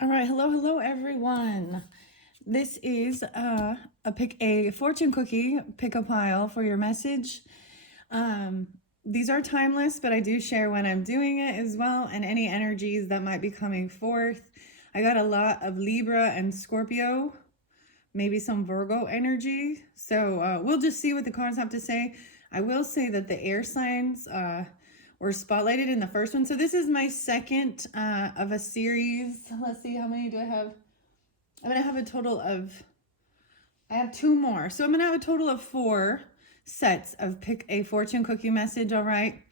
All right, hello everyone. This is pick a fortune cookie, pick a pile for your message. Um, these are timeless, but I do share when I'm doing it as well, and any energies that might be coming forth. I got a lot of Libra and Scorpio, maybe some Virgo energy. So we'll just see what the cards have to say. I will say that the air signs were spotlighted in the first one. So this is my second of a series. Let's see, how many do I have? I'm going to have a total of, I have two more. So I'm going to have a total of 4 sets of pick a fortune cookie message, all right?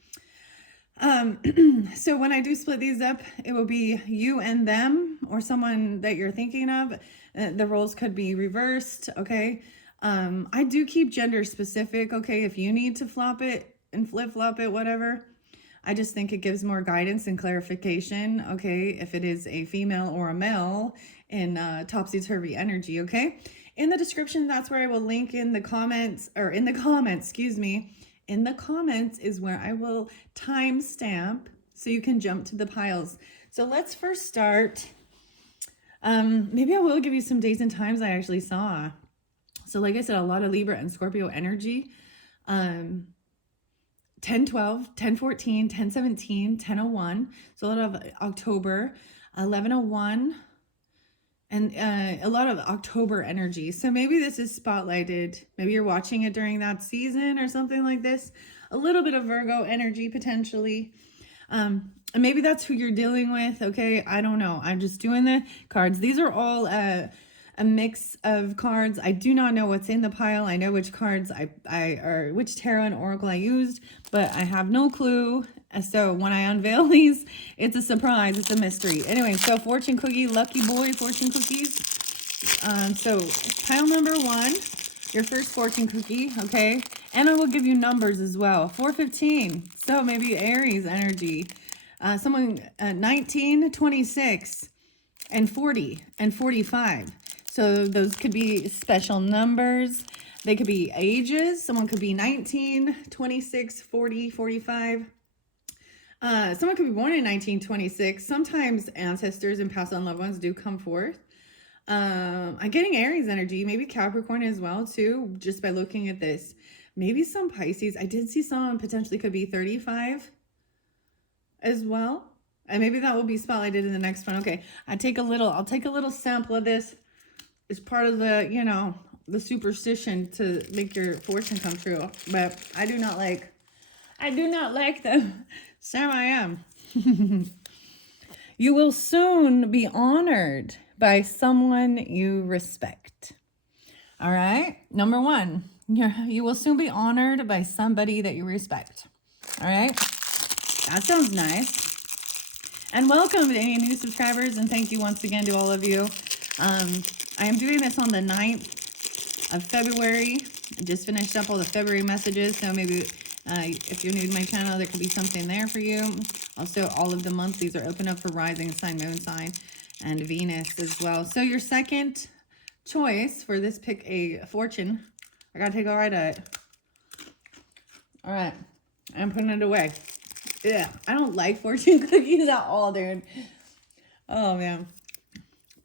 So when I do split these up, it will be you and them or someone that you're thinking of. The roles could be reversed, okay? I do keep gender specific, okay? If you need to flop it and flip-flop it, whatever. I just think it gives more guidance and clarification, okay? If it is a female or a male in topsy-turvy energy, okay? In the description, that's where I will link in the comments, or in the comments, excuse me. In the comments is where I will timestamp so you can jump to the piles. So let's first start. Maybe I will give you some days and times I actually saw. So like I said, a lot of Libra and Scorpio energy. 10/12, 10/14, 10/17, 10/01. So a lot of October, 11/01, and a lot of October energy. So maybe this is spotlighted. Maybe you're watching it during that season or something like this. A little bit of Virgo energy potentially. And maybe that's who you're dealing with. Okay, I don't know. I'm just doing the cards. These are all a mix of cards. I do not know what's in the pile. I know which cards or which tarot and oracle I used, but I have no clue. So when I unveil these, it's a surprise. It's a mystery. Anyway, so fortune cookie, lucky boy fortune cookies. So pile number 1, your first fortune cookie, okay? And I will give you numbers as well. 415. So maybe Aries energy. Someone 19, 26, and 40, and 45. So those could be special numbers. They could be ages. Someone could be 19, 26, 40, 45. Someone could be born in 1926. Sometimes ancestors and past on loved ones do come forth. I'm getting Aries energy, maybe Capricorn as well too, just by looking at this. Maybe some Pisces. I did see someone potentially could be 35 as well. And maybe that will be spotlighted in the next one. Okay, I'll take a little sample of this. It's part of the, the superstition to make your fortune come true. But I do not like the Sam I am. You will soon be honored by someone you respect. All right. Number 1, you will soon be honored by somebody that you respect. All right. That sounds nice. And welcome to any new subscribers, and thank you once again to all of you. I am doing this on the 9th of February. I just finished up all the February messages, so maybe if you're new to my channel, there could be something there for you. Also, all of the months, these are open up for rising sign, moon sign, and Venus as well. So your second choice for this pick a fortune, I gotta take a right at it. All right, I'm putting it away. Yeah, I don't like fortune cookies at all, dude. Oh, man.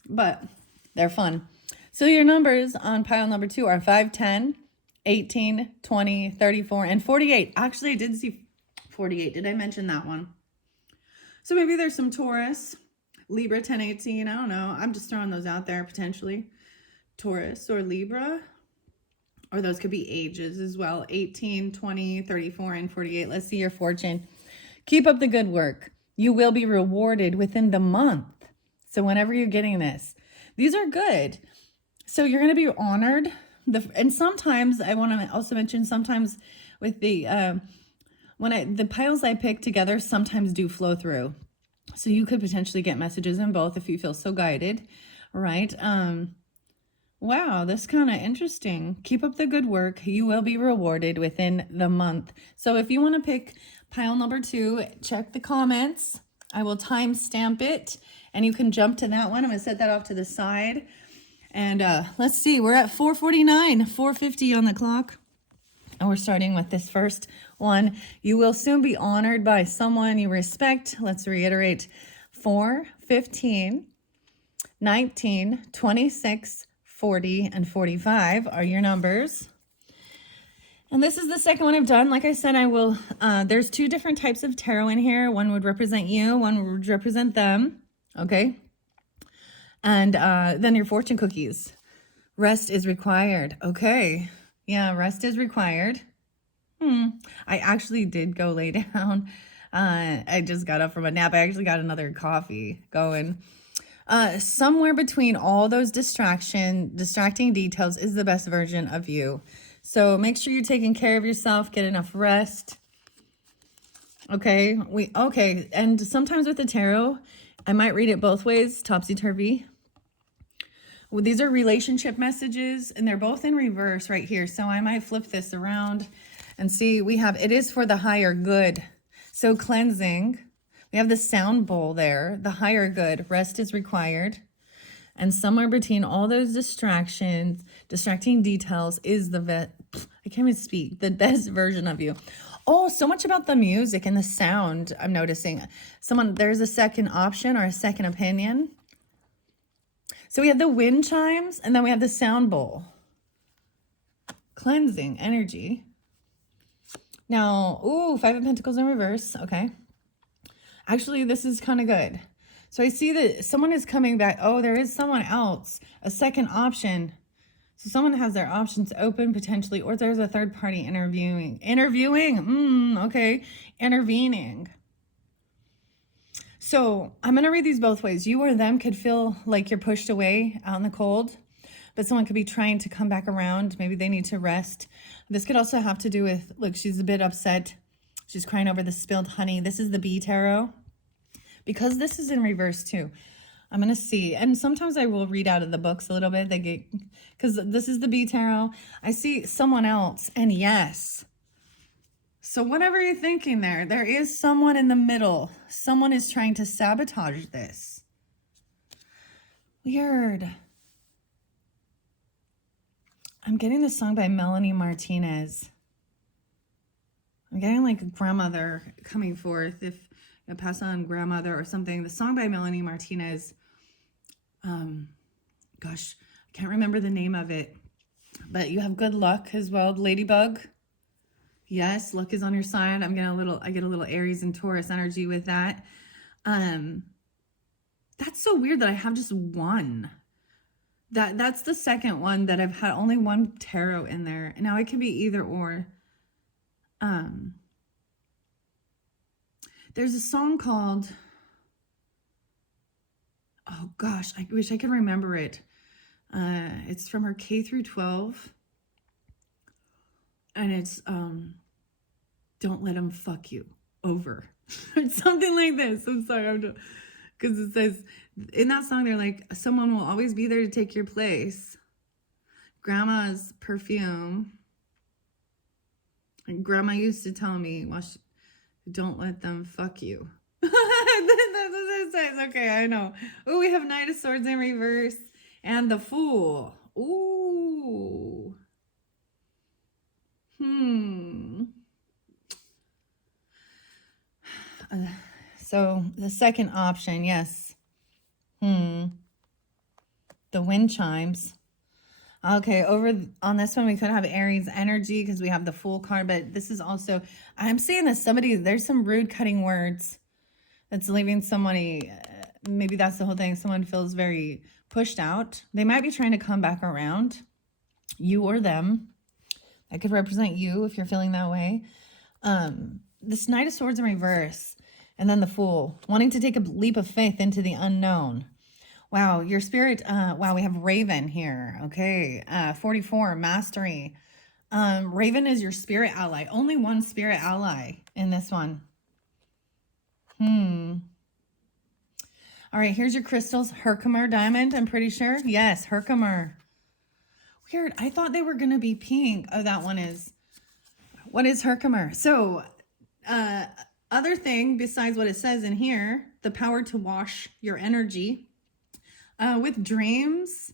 But they're fun. So your numbers on pile number 2 are 5, 10, 18, 20, 34, and 48. Actually, I did see 48. Did I mention that one? So maybe there's some Taurus, Libra, 10, 18. I don't know. I'm just throwing those out there potentially. Taurus or Libra. Or those could be ages as well. 18, 20, 34, and 48. Let's see your fortune. Keep up the good work. You will be rewarded within the month. So whenever you're getting this, these are good. So you're going to be honored. And sometimes I want to also mention, sometimes with the the piles I pick together sometimes do flow through. So you could potentially get messages in both if you feel so guided, right? Wow, that's kind of interesting. Keep up the good work. You will be rewarded within the month. So if you want to pick pile number 2, check the comments. I will timestamp it, and you can jump to that one. I'm going to set that off to the side. And let's see, we're at 4:49, 4:50 on the clock. And we're starting with this first one. You will soon be honored by someone you respect. Let's reiterate, 4:15. 19, 26, 40, and 45 are your numbers. And this is the second one I've done. Like I said, I will, there's two different types of tarot in here. One would represent you, one would represent them. Okay. And then your fortune cookies. Rest is required. Okay. Yeah, rest is required. I actually did go lay down. I just got up from a nap. I actually got another coffee going. Somewhere between all those distracting details is the best version of you. So make sure you're taking care of yourself, get enough rest. Okay, and sometimes with the tarot, I might read it both ways, topsy-turvy. Well, these are relationship messages, and they're both in reverse right here. So I might flip this around and see, we have, it is for the higher good. So cleansing, we have the sound bowl there, the higher good, rest is required. And somewhere between all those distracting details is I can't even speak, the best version of you. Oh, so much about the music and the sound. I'm noticing there's a second option or a second opinion. So we have the wind chimes and then we have the sound bowl. Cleansing energy. Now, ooh, 5 of Pentacles in reverse. Okay. Actually, this is kind of good. So I see that someone is coming back. Oh, there is someone else, a second option. So someone has their options open potentially, or there's a third party interviewing, okay, intervening. So I'm going to read these both ways. You or them could feel like you're pushed away out in the cold, but someone could be trying to come back around. Maybe they need to rest. This could also have to do with, look, she's a bit upset. She's crying over the spilled honey. This is the Bee Tarot. Because this is in reverse too. I'm going to see. And sometimes I will read out of the books a little bit. Because this is the Bee Tarot. I see someone else. And yes. So whatever you're thinking there is someone in the middle. Someone is trying to sabotage this. Weird. I'm getting this song by Melanie Martinez. I'm getting like a grandmother coming forth. If you pass on grandmother or something. The song by Melanie Martinez. Gosh, I can't remember the name of it. But you have good luck as well. Ladybug. Yes, luck is on your side. I get a little Aries and Taurus energy with that. That's so weird that I have just one. That's the second one that I've had only one tarot in there. Now it can be either or. There's a song called, oh gosh, I wish I could remember it. It's from her K through 12. And it's, don't let them fuck you over. Or something like this. I'm sorry. Because it says, in that song, they're like, someone will always be there to take your place. Grandma's perfume. And grandma used to tell me, don't let them fuck you. That's what it says. Okay, I know. Oh, we have Knight of Swords in reverse. And the Fool. Ooh. So the second option, yes. The wind chimes. Okay, over on this one, we could have Aries energy because we have the Fool card, but this is also, I'm seeing that there's some rude cutting words that's leaving somebody, maybe that's the whole thing. Someone feels very pushed out. They might be trying to come back around, you or them. That could represent you if you're feeling that way. This Knight of Swords in reverse, and then the Fool, wanting to take a leap of faith into the unknown. Wow, your spirit, wow, we have Raven here. Okay, 44, Mastery. Raven is your spirit ally. Only one spirit ally in this one. All right, here's your crystals. Herkimer diamond, I'm pretty sure. Yes, Herkimer. Weird, I thought they were going to be pink. Oh, that one is. What is Herkimer? So, other thing besides what it says in here, the power to wash your energy. With dreams,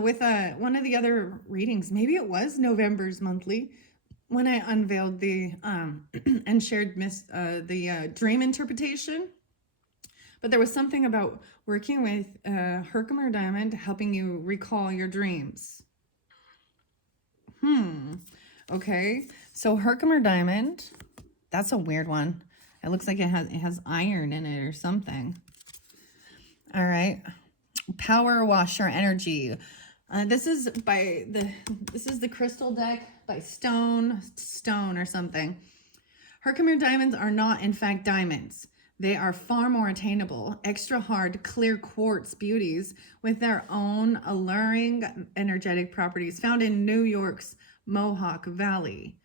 with one of the other readings, maybe it was November's monthly, when I unveiled the and shared the dream interpretation. But there was something about working with Herkimer Diamond helping you recall your dreams. Okay. So Herkimer Diamond, that's a weird one. It looks like it has iron in it or something. All right. Power Washer Energy. This is the crystal deck by Stone or something. Herkimer diamonds are not in fact diamonds. They are far more attainable, extra hard, clear quartz beauties with their own alluring energetic properties found in New York's Mohawk Valley.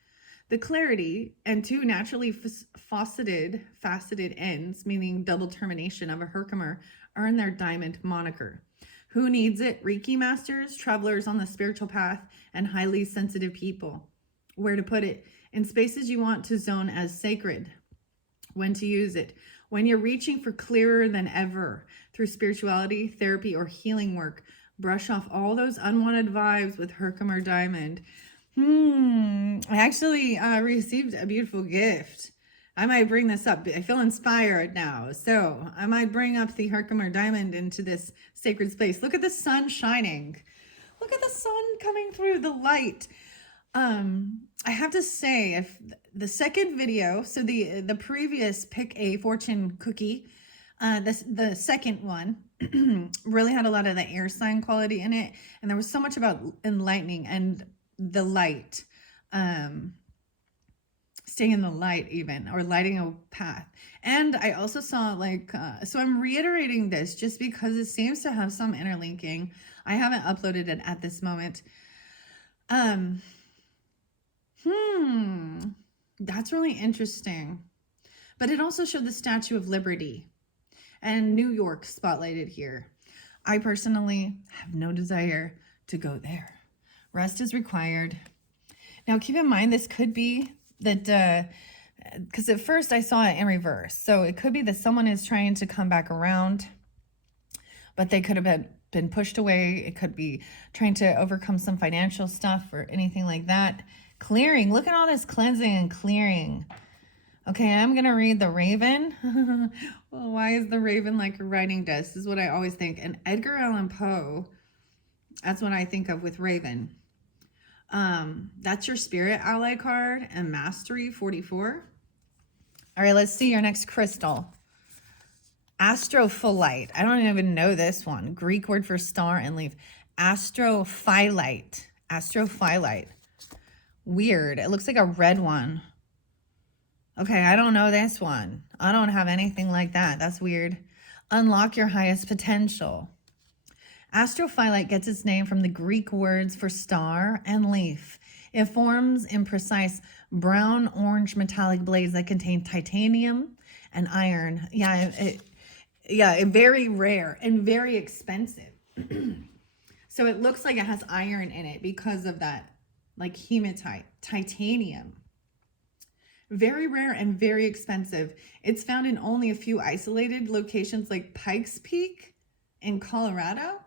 The clarity and two naturally faceted ends, meaning double termination of a Herkimer, earn their diamond moniker. Who needs it? Reiki masters, travelers on the spiritual path, and highly sensitive people. Where to put it? In spaces you want to zone as sacred. When to use it? When you're reaching for clearer than ever through spirituality, therapy, or healing work, brush off all those unwanted vibes with Herkimer Diamond. I actually received a beautiful gift. I might bring this up. I feel inspired now. So I might bring up the Herkimer Diamond into this sacred space. Look at the sun shining. Look at the sun coming through, the light. I have to say, if the second video, so the previous pick a fortune cookie, the second one really had a lot of the air sign quality in it, and there was so much about enlightening and the light, staying in the light even, or lighting a path. And I also saw so I'm reiterating this just because it seems to have some interlinking. I haven't uploaded it at this moment. That's really interesting. But it also showed the Statue of Liberty and New York spotlighted here. I personally have no desire to go there. Rest is required. Now keep in mind, this could be that, because at first I saw it in reverse. So it could be that someone is trying to come back around, but they could have been pushed away. It could be trying to overcome some financial stuff or anything like that. Clearing. Look at all this cleansing and clearing. Okay, I'm going to read the Raven. Well, why is the Raven like a writing desk? This is what I always think. And Edgar Allan Poe, that's what I think of with Raven. That's your Spirit Ally card and Mastery 44. All right, let's see your next crystal. Astrophyllite. I don't even know this one. Greek word for star and leaf. Astrophyllite. Astrophyllite. Weird. It looks like a red one. Okay, I don't know this one. I don't have anything like that. That's weird. Unlock your highest potential. Astrophyllite gets its name from the Greek words for star and leaf. It forms in precise brown-orange metallic blades that contain titanium and iron. Very rare and very expensive. So it looks like it has iron in it because of that, like hematite, titanium. Very rare and very expensive. It's found in only a few isolated locations like Pikes Peak in Colorado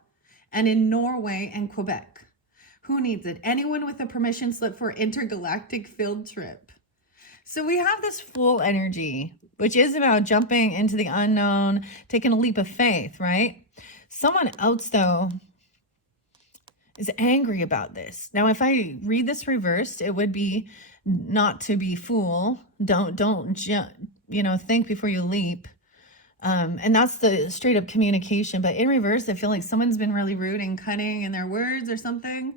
and in Norway and Quebec. Who needs it? Anyone with a permission slip for intergalactic field trip. So we have this full energy, which is about jumping into the unknown, taking a leap of faith, right? Someone else, though, is angry about this. Now, if I read this reversed, it would be not to be fool. Don't think before you leap. And that's the straight up communication. But in reverse, I feel like someone's been really rude and cutting in their words or something.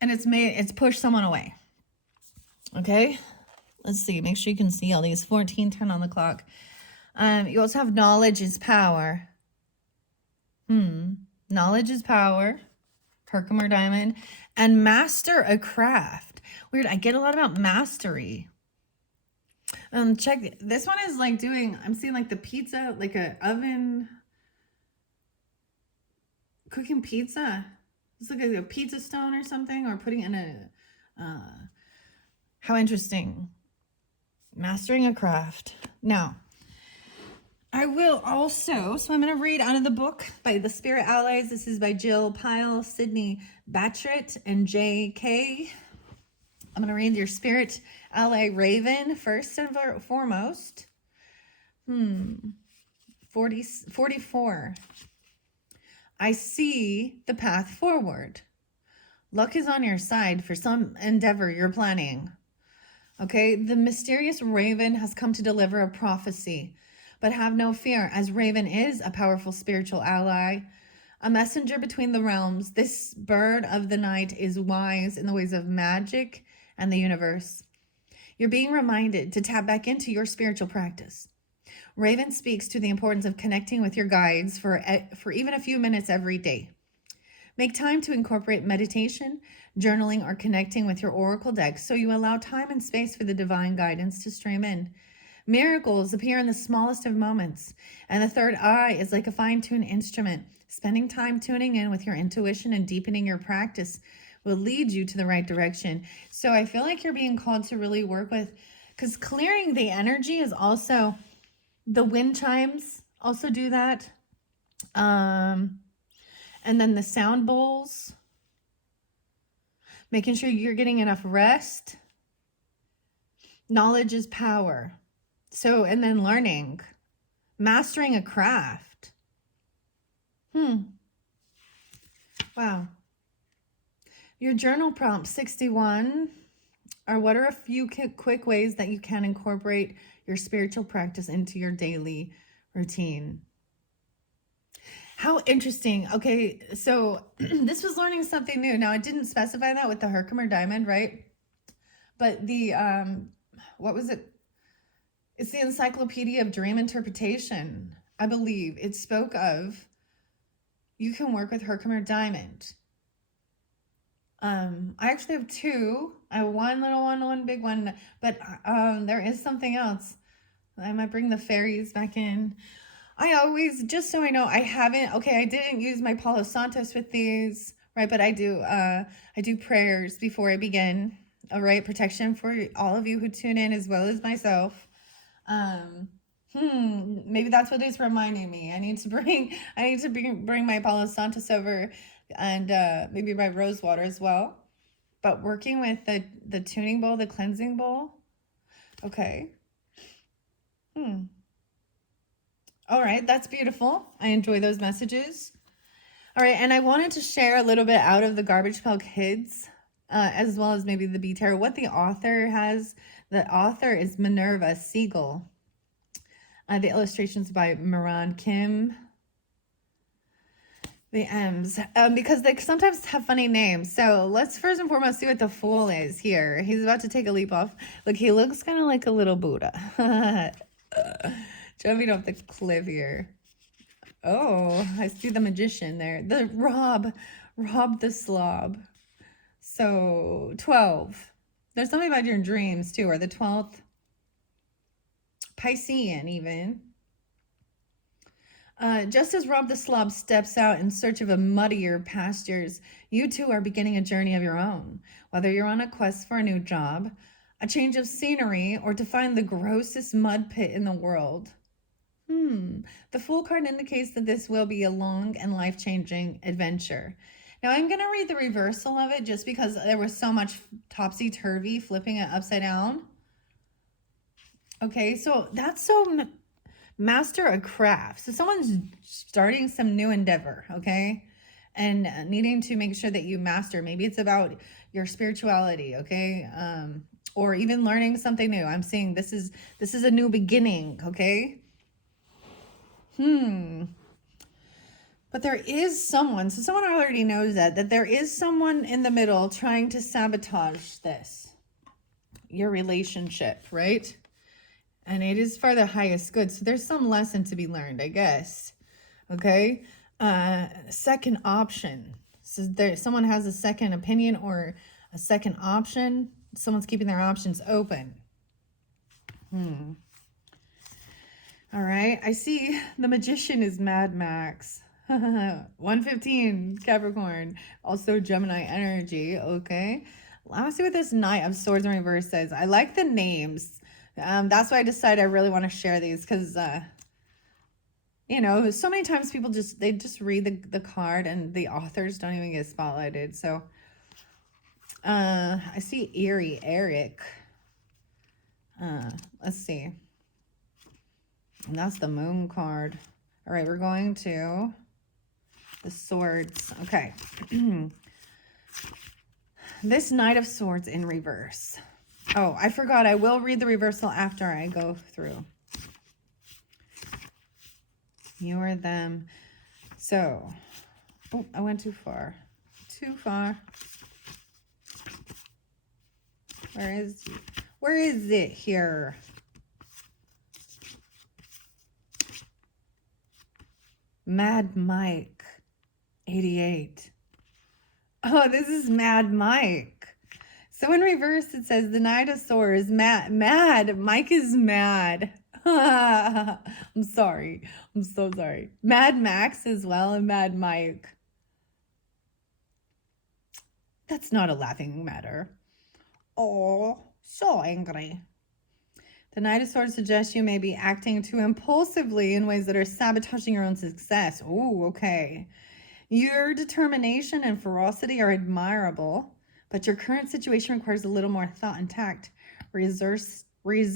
And it's pushed someone away. Okay. Let's see. Make sure you can see all these. 14:10 on the clock. You also have knowledge is power. Knowledge is power. Herkimer Diamond. And master a craft. Weird. I get a lot about mastery. Check. This one is like I'm seeing like the pizza, like a oven. Cooking pizza. It's like a pizza stone or something. Or putting in a... how interesting. Mastering a craft. Now, I will also, so I'm going to read out of the book by the Spirit Allies. This is by Jill Pyle, Sydney Batchett, and J.K. I'm going to read your Spirit Ally Raven first and foremost. 44. I see the path forward. Luck is on your side for some endeavor you're planning. Okay, the mysterious raven has come to deliver a prophecy, but have no fear, as Raven is a powerful spiritual ally, a messenger between the realms. This bird of the night is wise in the ways of magic and the universe. You're being reminded to tap back into your spiritual practice. Raven speaks to the importance of connecting with your guides for even a few minutes every day. Make time to incorporate meditation, journaling, or connecting with your oracle deck so you allow time and space for the divine guidance to stream in. Miracles appear in the smallest of moments, and the third eye is like a fine-tuned instrument. Spending time tuning in with your intuition and deepening your practice will lead you to the right direction. So I feel like you're being called to really work with, because clearing the energy is also, the wind chimes also do that. And then the sound bowls, making sure you're getting enough rest. Knowledge is power. So, and then learning, mastering a craft. Wow. Your journal prompt 61 are, what are a few quick ways that you can incorporate your spiritual practice into your daily routine? How interesting. Okay, so this was learning something new. Now, it didn't specify that with the Herkimer diamond, right? But the, what was it? It's the Encyclopedia of Dream Interpretation, I believe. It spoke of, you can work with Herkimer diamond. I actually have two. I have one little one, one big one, but there is something else. I might bring the fairies back in. I always, just so I know, I didn't use my Palo Santos with these, right? But I do prayers before I begin, all right? Protection for all of you who tune in as well as myself. Maybe that's what it's reminding me. I need to bring my Palo Santos over, and maybe my rose water as well. But working with the tuning bowl, the cleansing bowl. Okay. All right, that's beautiful. I enjoy those messages. All right, and I wanted to share a little bit out of the Garbage Pail Kids, as well as maybe the Bee Tarot, what the author has. The author is Minerva Siegel. The illustrations by Moran Kim. The M's, because they sometimes have funny names. So let's first and foremost see what the Fool is here. He's about to take a leap off. Look, he looks kind of like a little Buddha. Jumping off the cliff here. Oh, I see the Magician there. The Rob the Slob. So 12. There's something about your dreams too, or the 12th. Piscean even. Just as Rob the Slob steps out in search of a muddier pastures, you two are beginning a journey of your own. Whether you're on a quest for a new job, a change of scenery, or to find the grossest mud pit in the world. The Fool card indicates that this will be a long and life-changing adventure. Now, I'm going to read the reversal of it just because there was so much topsy-turvy, flipping it upside down. Okay, so that's so master a craft. So someone's starting some new endeavor, okay? And needing to make sure that you master. Maybe it's about your spirituality, okay? Or even learning something new. I'm seeing this is a new beginning, okay? But there is someone, so someone already knows that there is someone in the middle trying to sabotage this, your relationship, right? And it is for the highest good. So there's some lesson to be learned, I guess. Okay. Second option. So someone has a second opinion or a second option. Someone's keeping their options open. All right, I see the Magician is Mad Max. 115, Capricorn. Also Gemini energy, okay. Let's see what this Knight of Swords in reverse says. I like the names. That's why I decided I really want to share these because, you know, so many times people they just read the card and the authors don't even get spotlighted. So, I see Eerie Eric. Let's see. And that's the Moon card. All right, we're going to the Swords. Okay. This Knight of Swords in reverse. Oh, I forgot. I will read the reversal after I go through. You or them. So, oh, I went too far. Too far. Where is it here? Mad Mike, 88. Oh, this is Mad Mike. So in reverse, it says the Knight of Swords, mad. Mike is mad. I'm sorry. I'm so sorry. Mad Max as well and Mad Mike. That's not a laughing matter. Oh, so angry. The Knight of Swords suggests you may be acting too impulsively in ways that are sabotaging your own success. Oh, okay. Your determination and ferocity are admirable, but your current situation requires a little more thought and tact. Resist. Weird.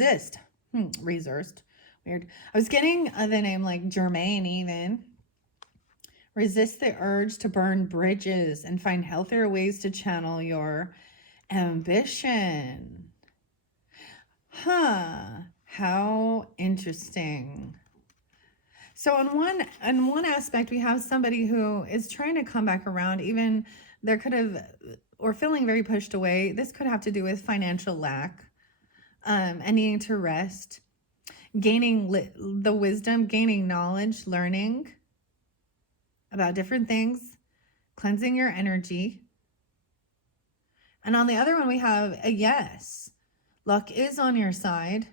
I was getting the name like Germain even. Resist the urge to burn bridges and find healthier ways to channel your ambition. Huh. How interesting. So in one aspect, we have somebody who is trying to come back around. Even there could have, or feeling very pushed away. This could have to do with financial lack, and needing to rest, gaining the wisdom, gaining knowledge, learning about different things, cleansing your energy. And on the other one, we have a yes. Luck is on your side.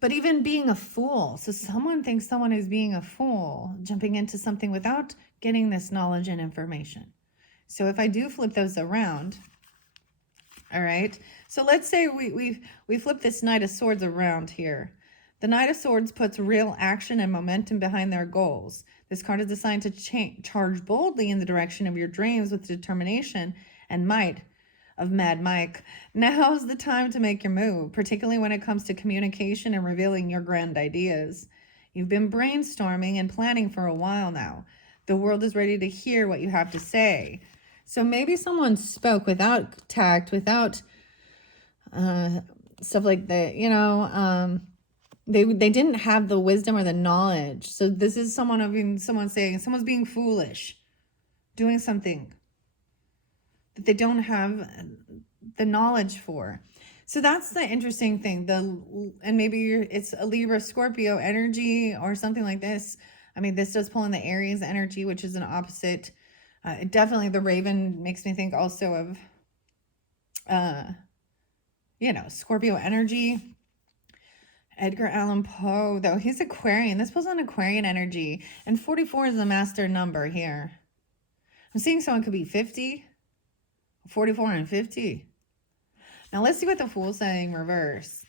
But even being a fool, so someone thinks someone is being a fool, jumping into something without getting this knowledge and information. So if I do flip those around, all right, so let's say we flip this Knight of Swords around here. The Knight of Swords puts real action and momentum behind their goals. This card is designed to charge boldly in the direction of your dreams with determination and might of Mad Mike. Now's the time to make your move, particularly when it comes to communication and revealing your grand ideas. You've been brainstorming and planning for a while now. The world is ready to hear what you have to say. So maybe someone spoke without tact, without stuff like that, you know, they didn't have the wisdom or the knowledge. So this is someone saying someone's being foolish, doing something that they don't have the knowledge for. So that's the interesting thing. And maybe it's a Libra Scorpio energy or something like this. I mean, this does pull in the Aries energy, which is an opposite. Definitely the Raven makes me think also of, Scorpio energy. Edgar Allan Poe, though, he's Aquarian. This pulls on Aquarian energy. And 44 is the master number here. I'm seeing someone could be 50. 44 and 50. Now let's see what the Fool's saying reverse.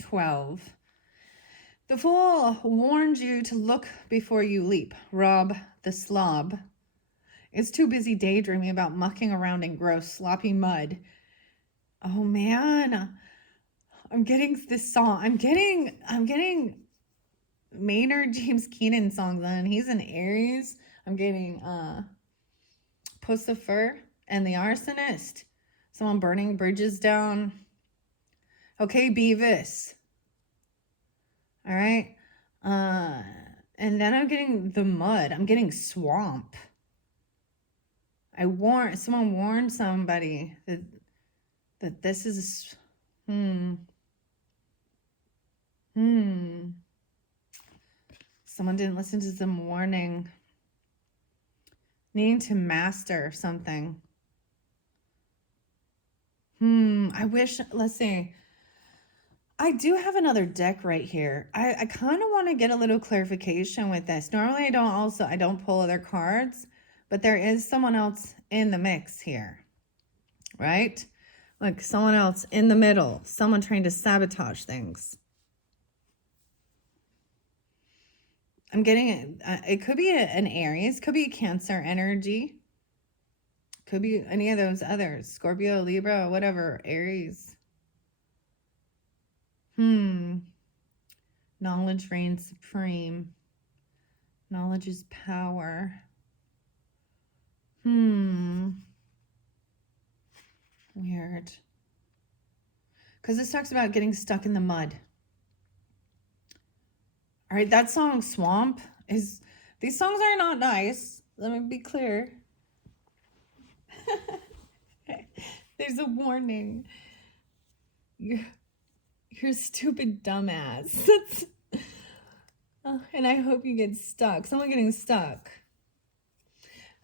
12. The Fool warned you to look before you leap. Rob the slob is too busy daydreaming about mucking around in gross, sloppy mud. Oh man, I'm getting this song. I'm getting Maynard James Keenan songs on. He's an Aries. I'm getting Pussifer and the Arsonist. Someone burning bridges down. Okay, Beavis. All right. And then I'm getting the mud. I'm getting swamp. Someone warned somebody that this is Someone didn't listen to some warning. Needing to master something. I wish, let's see. I do have another deck right here. I kind of want to get a little clarification with this. Normally I don't pull other cards, but there is someone else in the mix here, right? Like someone else in the middle, someone trying to sabotage things. I'm getting it could be an Aries, could be a Cancer energy, could be any of those others, Scorpio, Libra, whatever, Aries. Knowledge reigns supreme. Knowledge is power. Weird. Because this talks about getting stuck in the mud. All right, that song Swamp is, these songs are not nice. Let me be clear. There's a warning. You're stupid dumbass. And I hope you get stuck. Someone getting stuck.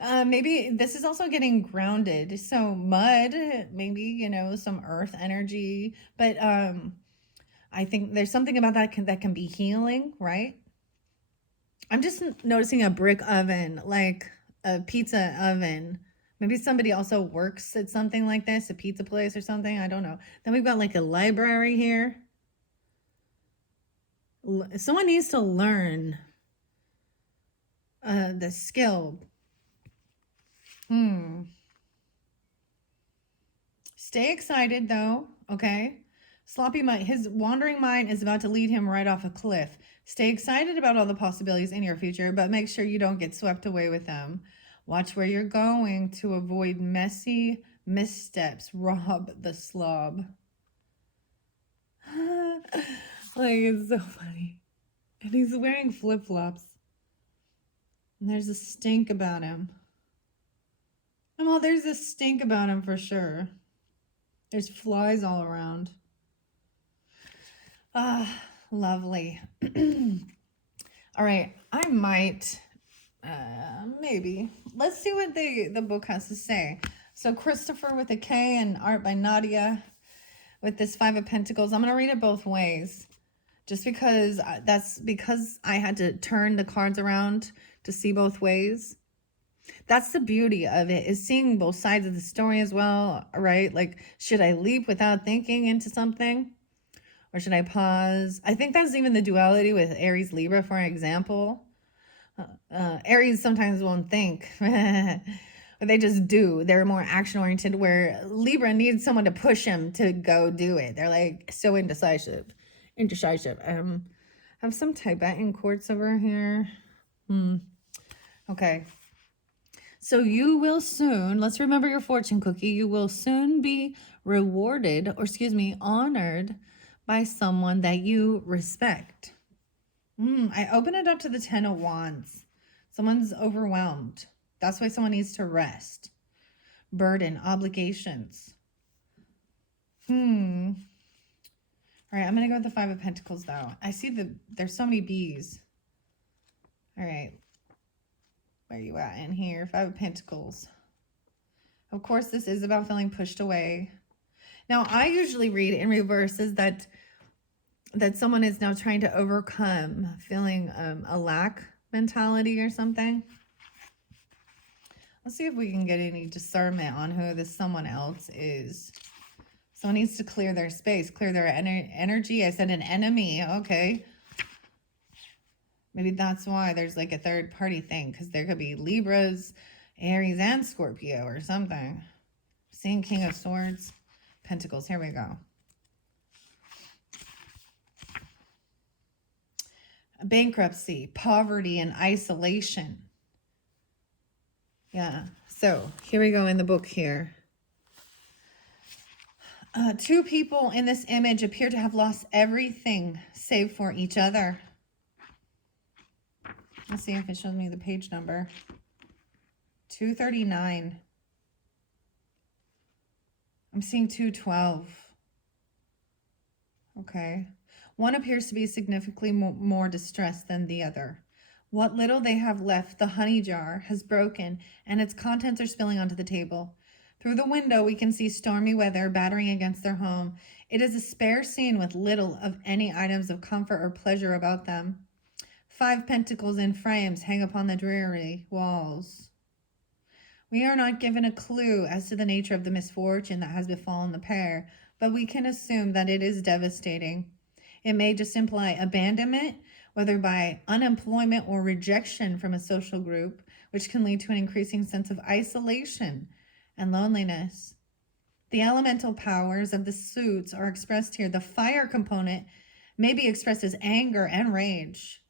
Maybe this is also getting grounded. So mud, maybe, you know, some earth energy. But I think there's something about that that can be healing, right? I'm just noticing a brick oven, like a pizza oven. Maybe somebody also works at something like this, a pizza place or something. I don't know. Then we've got like a library here. Someone needs to learn the skill. Stay excited though, okay? Sloppy mind, his wandering mind is about to lead him right off a cliff. Stay excited about all the possibilities in your future, but make sure you don't get swept away with them. Watch where you're going to avoid messy missteps. Rob the slob. Like, it's so funny. And he's wearing flip-flops. And there's a stink about him. Well, there's a stink about him for sure. There's flies all around. Lovely. All right, I might, maybe. Let's see what the book has to say. So Christopher with a K and art by Nadia with this Five of Pentacles. I'm going to read it both ways. Just because because I had to turn the cards around to see both ways. That's the beauty of it, is seeing both sides of the story as well, right? Like, should I leap without thinking into something? Or should I pause? I think that's even the duality with Aries Libra, for example. Aries sometimes won't think, but they just do. They're more action-oriented, where Libra needs someone to push him to go do it. They're like so indecisive. Have some Tibetan quartz over here. Okay. So you will soon, let's remember your fortune cookie, you will soon be rewarded, or excuse me, honored by someone that you respect. I open it up to the 10 of Wands. Someone's overwhelmed. That's why someone needs to rest. Burden, obligations. All right, I'm going to go with the Five of Pentacles, though. I see there's so many bees. All right. Where are you at in here? Five of Pentacles. Of course, this is about feeling pushed away. Now, I usually read in reverses that someone is now trying to overcome feeling a lack mentality or something. Let's see if we can get any discernment on who this someone else is. Someone needs to clear their space, clear their energy. I said an enemy. Okay. Maybe that's why there's like a third party thing, because there could be Libras, Aries, and Scorpio or something. Seeing King of Swords, Pentacles. Here we go. Bankruptcy, poverty, and isolation. Yeah. So here we go in the book here. Two people in this image appear to have lost everything save for each other. Let's see if it shows me the page number. 239. I'm seeing 212. Okay. One appears to be significantly more distressed than the other. What little they have left, the honey jar, has broken, and its contents are spilling onto the table. Through the window, we can see stormy weather battering against their home. It is a spare scene with little of any items of comfort or pleasure about them. Five pentacles in frames hang upon the dreary walls. We are not given a clue as to the nature of the misfortune that has befallen the pair, but we can assume that it is devastating. It may just imply abandonment, whether by unemployment or rejection from a social group, which can lead to an increasing sense of isolation and loneliness. The elemental powers of the suits are expressed here. The fire component may be expressed as anger and rage.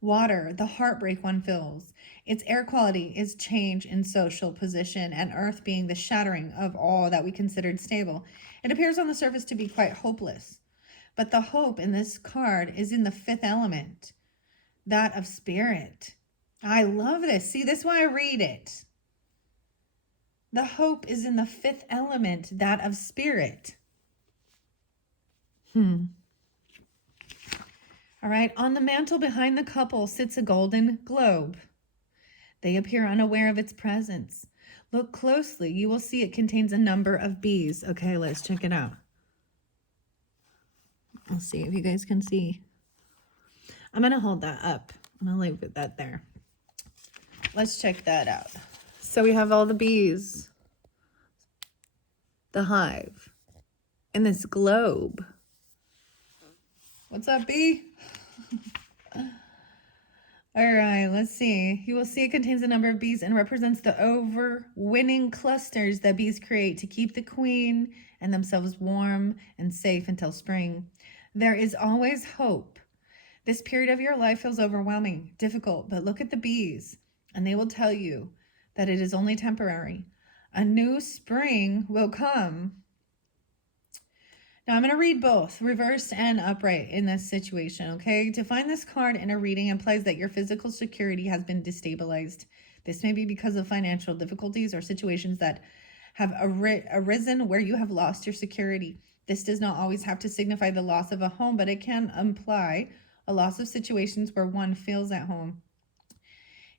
Water, the heartbreak one feels. Its air quality is change in social position, and earth being the shattering of all that we considered stable. It appears on the surface to be quite hopeless. But the hope in this card is in the fifth element, that of spirit. I love this. See, this is why I read it. The hope is in the fifth element, that of spirit. All right, on the mantle behind the couple sits a golden globe. They appear unaware of its presence. Look closely. You will see it contains a number of bees. Okay, let's check it out. I'll see if you guys can see. I'm going to hold that up. I'm going to leave that there. Let's check that out. So we have all the bees, the hive, and this globe. What's up, bee? All right, let's see. You will see it contains a number of bees and represents the overwinning clusters that bees create to keep the queen and themselves warm and safe until spring. There is always hope. This period of your life feels overwhelming, difficult, but look at the bees, and they will tell you that it is only temporary. A new spring will come. Now I'm going to read both reversed and upright in this situation, okay? To find this card in a reading implies that your physical security has been destabilized. This may be because of financial difficulties or situations that have arisen where you have lost your security. This does not always have to signify the loss of a home, but it can imply a loss of situations where one feels at home.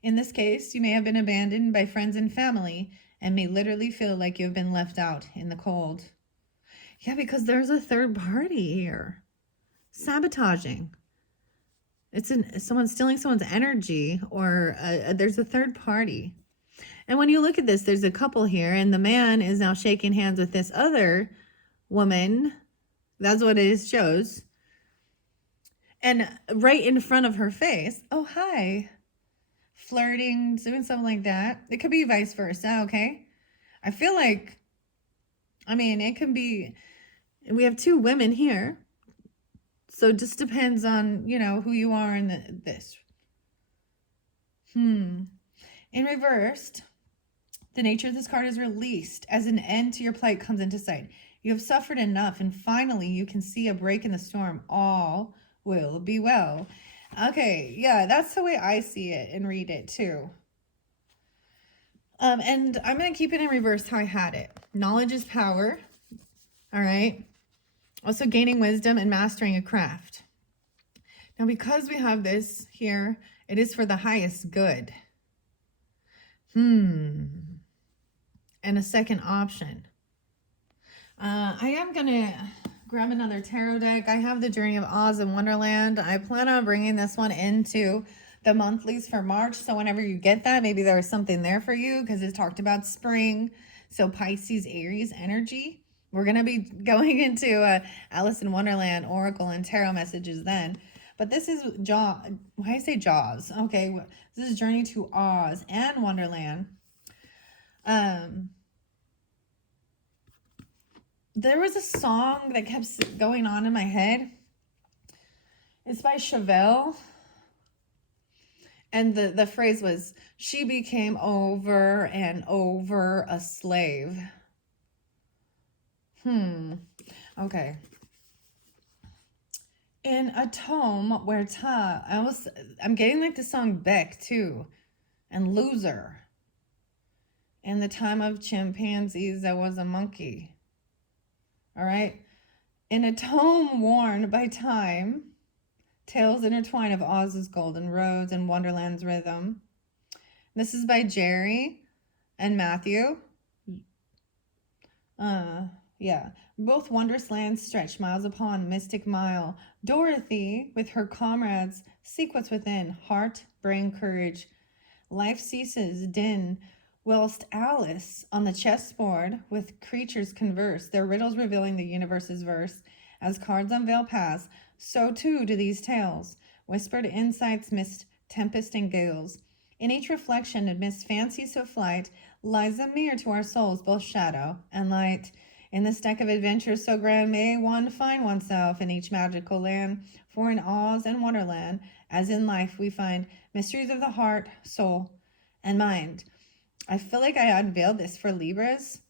In this case, you may have been abandoned by friends and family and may literally feel like you have been left out in the cold. Yeah, because there's a third party here. Sabotaging. It's someone stealing someone's energy, or there's a third party. And when you look at this, there's a couple here, and the man is now shaking hands with this other woman. That's what it shows. And right in front of her face, oh, hi. Flirting, doing something like that. It could be vice versa, okay? I feel like, it can be, we have two women here. So it just depends on, who you are in this. In reversed, the nature of this card is released as an end to your plight comes into sight. You have suffered enough, and finally you can see a break in the storm. All will be well. Okay, yeah, that's the way I see it and read it too. And I'm going to keep it in reverse how I had it. Knowledge is power. All right. Also gaining wisdom and mastering a craft. Now, because we have this here, it is for the highest good. And a second option. I am going to grab another tarot deck. I have the Journey of Oz and Wonderland. I plan on bringing this one into the monthlies for March. So whenever you get that, maybe there was something there for you because it talked about spring. So Pisces, Aries energy. We're going to be going into Alice in Wonderland, Oracle, and Tarot messages then. But this is why I say Jaws. Okay, this is Journey to Oz and Wonderland. There was a song that kept going on in my head. It's by Chevelle. And the phrase was, she became over and over a slave. Okay. In a tome where I'm getting like the song Beck too, and Loser. In the time of chimpanzees, there was a monkey. All right. In a tome worn by time, tales intertwine of Oz's golden roads and Wonderland's rhythm. This is by Jerry and Matthew. Both wondrous lands stretch miles upon mystic mile. Dorothy, with her comrades, seek what's within. Heart, brain, courage. Life ceases, din. Whilst Alice, on the chessboard, with creatures converse, their riddles revealing the universe's verse. As cards unveil paths, so too do these tales. Whispered insights midst tempest and gales. In each reflection, amidst fancies of flight, lies a mirror to our souls, both shadow and light. In this deck of adventures so grand, may one find oneself in each magical land. For in Oz and Wonderland, as in life, we find mysteries of the heart, soul, and mind. I feel like I unveiled this for Libras.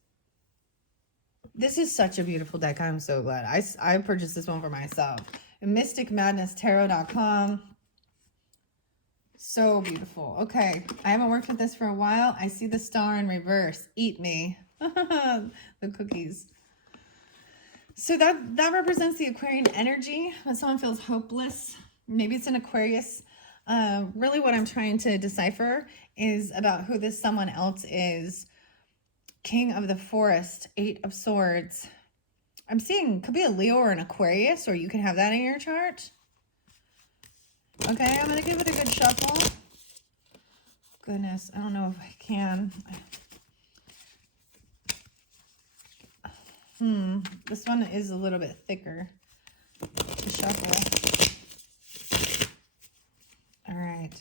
This is such a beautiful deck. I'm so glad. I purchased this one for myself. MysticMadnessTarot.com. So beautiful. Okay, I haven't worked with this for a while. I see the star in reverse. Eat me. The cookies. So that represents the Aquarian energy when someone feels hopeless. Maybe it's an Aquarius. Really what I'm trying to decipher is about who this someone else is. King of the Forest, 8 of Swords. I'm seeing could be a Leo or an Aquarius, or you can have that in your chart. Okay, I'm going to give it a good shuffle. Goodness, I don't know if I can. This one is a little bit thicker to shuffle. All right.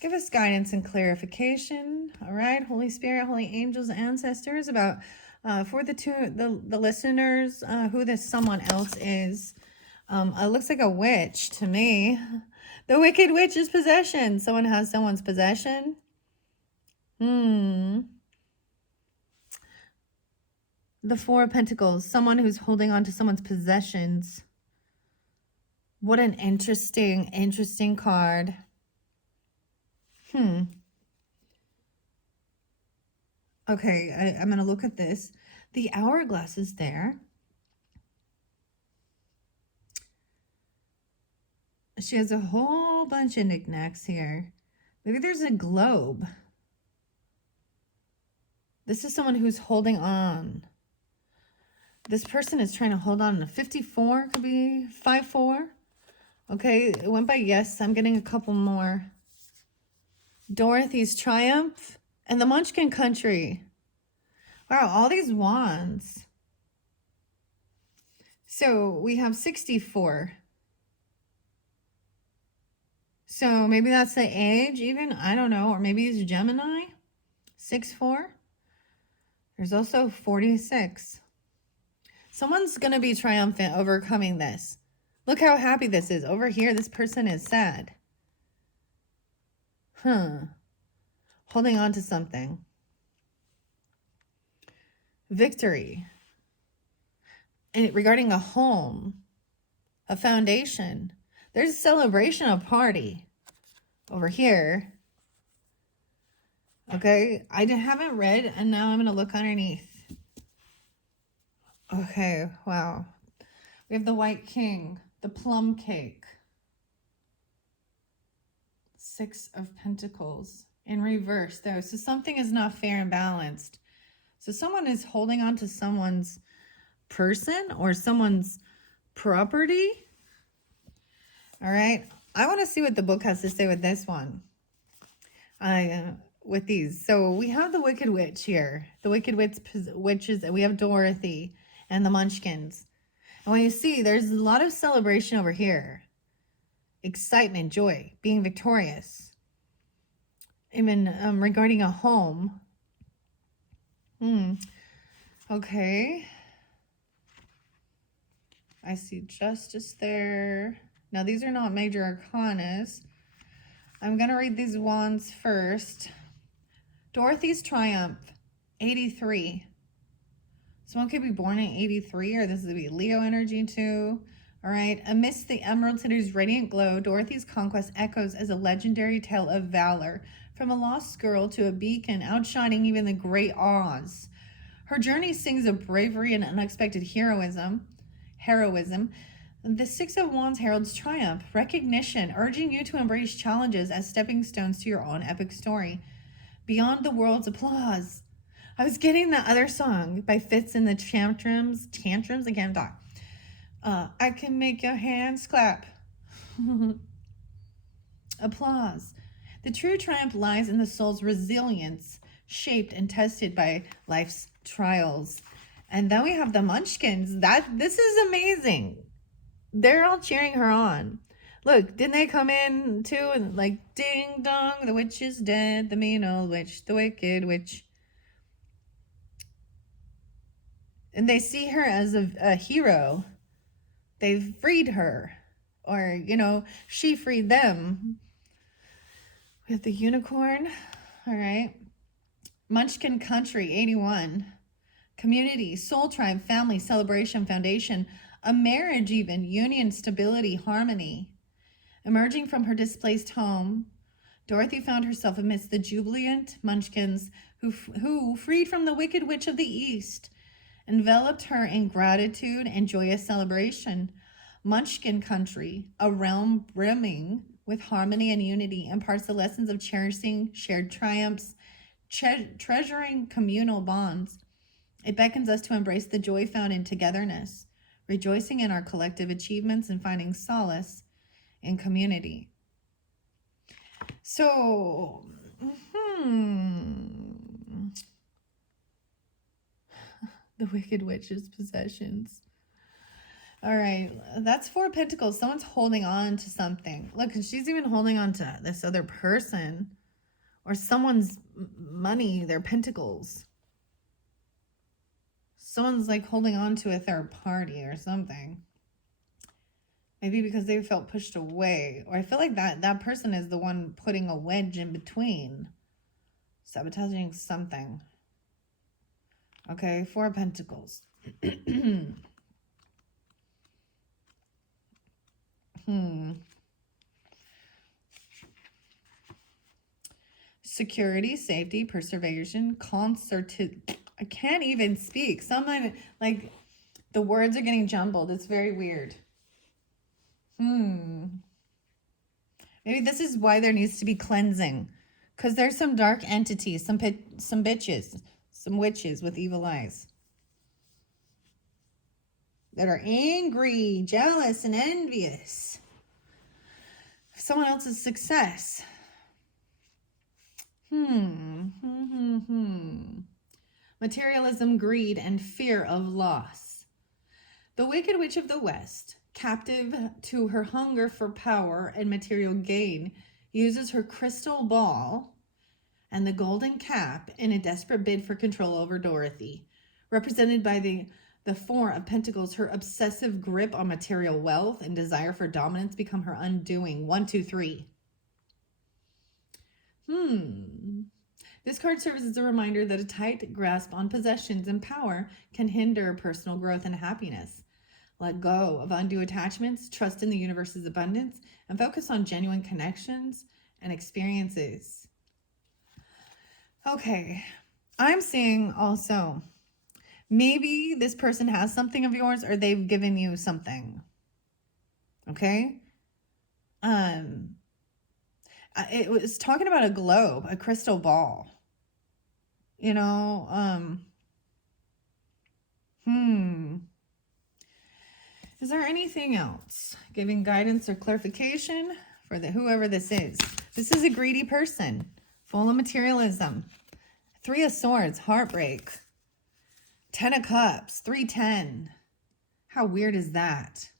Give us guidance and clarification. All right, Holy Spirit, Holy Angels, Ancestors, about for the listeners, who this someone else is. It looks like a witch to me. The Wicked Witch's possession. Someone has someone's possession. The Four of Pentacles. Someone who's holding on to someone's possessions. What an interesting card. Okay, I'm going to look at this. The hourglass is there. She has a whole bunch of knickknacks here. Maybe there's a globe. This is someone who's holding on. This person is trying to hold on. A 54 could be 5-4. Okay, it went by yes. I'm getting a couple more. Dorothy's Triumph and the Munchkin Country. Wow, all these wands. So we have 64. So maybe that's the age even. I don't know. Or maybe it's Gemini. 6-4. There's also 46. Someone's going to be triumphant overcoming this. Look how happy this is. Over here, this person is sad. Holding on to something. Victory. And regarding a home, a foundation, there's a celebration, a party over here. Okay, I haven't read, and now I'm going to look underneath. Okay, wow. We have the White King, the plum cake. 6 of Pentacles in reverse, though. So something is not fair and balanced. So someone is holding on to someone's person or someone's property. All right. I want to see what the book has to say with this one. With these. So we have the Wicked Witch here. The Wicked Witches. We have Dorothy and the Munchkins. And when you see, there's a lot of celebration over here. Excitement, joy, being victorious. Even regarding a home. Okay. I see justice there. Now, these are not major arcanas. I'm going to read these wands first. Dorothy's Triumph, 83. Someone could be born in 83, or this would be Leo energy too. All right. Amidst the Emerald City's radiant glow, Dorothy's conquest echoes as a legendary tale of valor. From a lost girl to a beacon, outshining even the great Oz. Her journey sings of bravery and unexpected heroism. The 6 of Wands heralds triumph, recognition, urging you to embrace challenges as stepping stones to your own epic story. Beyond the world's applause. I was getting that other song by Fitz and the Tantrums, I can't talk. I can make your hands clap. Applause. The true triumph lies in the soul's resilience, shaped and tested by life's trials. And then we have the Munchkins. This is amazing. They're all cheering her on. Look, didn't they come in too and like ding dong, the witch is dead, the mean old witch, the wicked witch. And they see her as a hero. They've freed her. Or, she freed them. We have the unicorn. All right. Munchkin Country, 81. Community, soul tribe, family, celebration, foundation, a marriage even, union, stability, harmony. Emerging from her displaced home, Dorothy found herself amidst the jubilant munchkins who, freed from the wicked witch of the East, enveloped her in gratitude and joyous celebration. Munchkin Country, a realm brimming with harmony and unity, imparts the lessons of cherishing shared triumphs, treasuring communal bonds. It beckons us to embrace the joy found in togetherness, rejoicing in our collective achievements and finding solace in community. So, the Wicked Witch's possessions. All right, that's 4 of Pentacles. Someone's holding on to something. Look, and she's even holding on to this other person or someone's money, their pentacles. Someone's like holding on to a third party or something. Maybe because they felt pushed away. Or I feel like that person is the one putting a wedge in between. Sabotaging something. Okay, 4 of Pentacles. Security, safety, preservation, I can't even speak. Sometimes, like, the words are getting jumbled. It's very weird. Maybe this is why there needs to be cleansing. Because there's some dark entities, some bitches, some witches with evil eyes that are angry, jealous, and envious of someone else's success. Materialism, greed, and fear of loss. The Wicked Witch of the West, captive to her hunger for power and material gain, uses her crystal ball and the golden cap in a desperate bid for control over Dorothy. Represented by the 4 of Pentacles, her obsessive grip on material wealth and desire for dominance become her undoing. 1, 2, 3. This card serves as a reminder that a tight grasp on possessions and power can hinder personal growth and happiness. Let go of undue attachments, trust in the universe's abundance, and focus on genuine connections and experiences. Okay, I'm seeing also, maybe this person has something of yours or they've given you something. Okay? It was talking about a globe, a crystal ball. Is there anything else? Giving guidance or clarification for whoever this is. This is a greedy person, full of materialism. 3 of Swords, heartbreak. 10 of Cups, 310. How weird is that?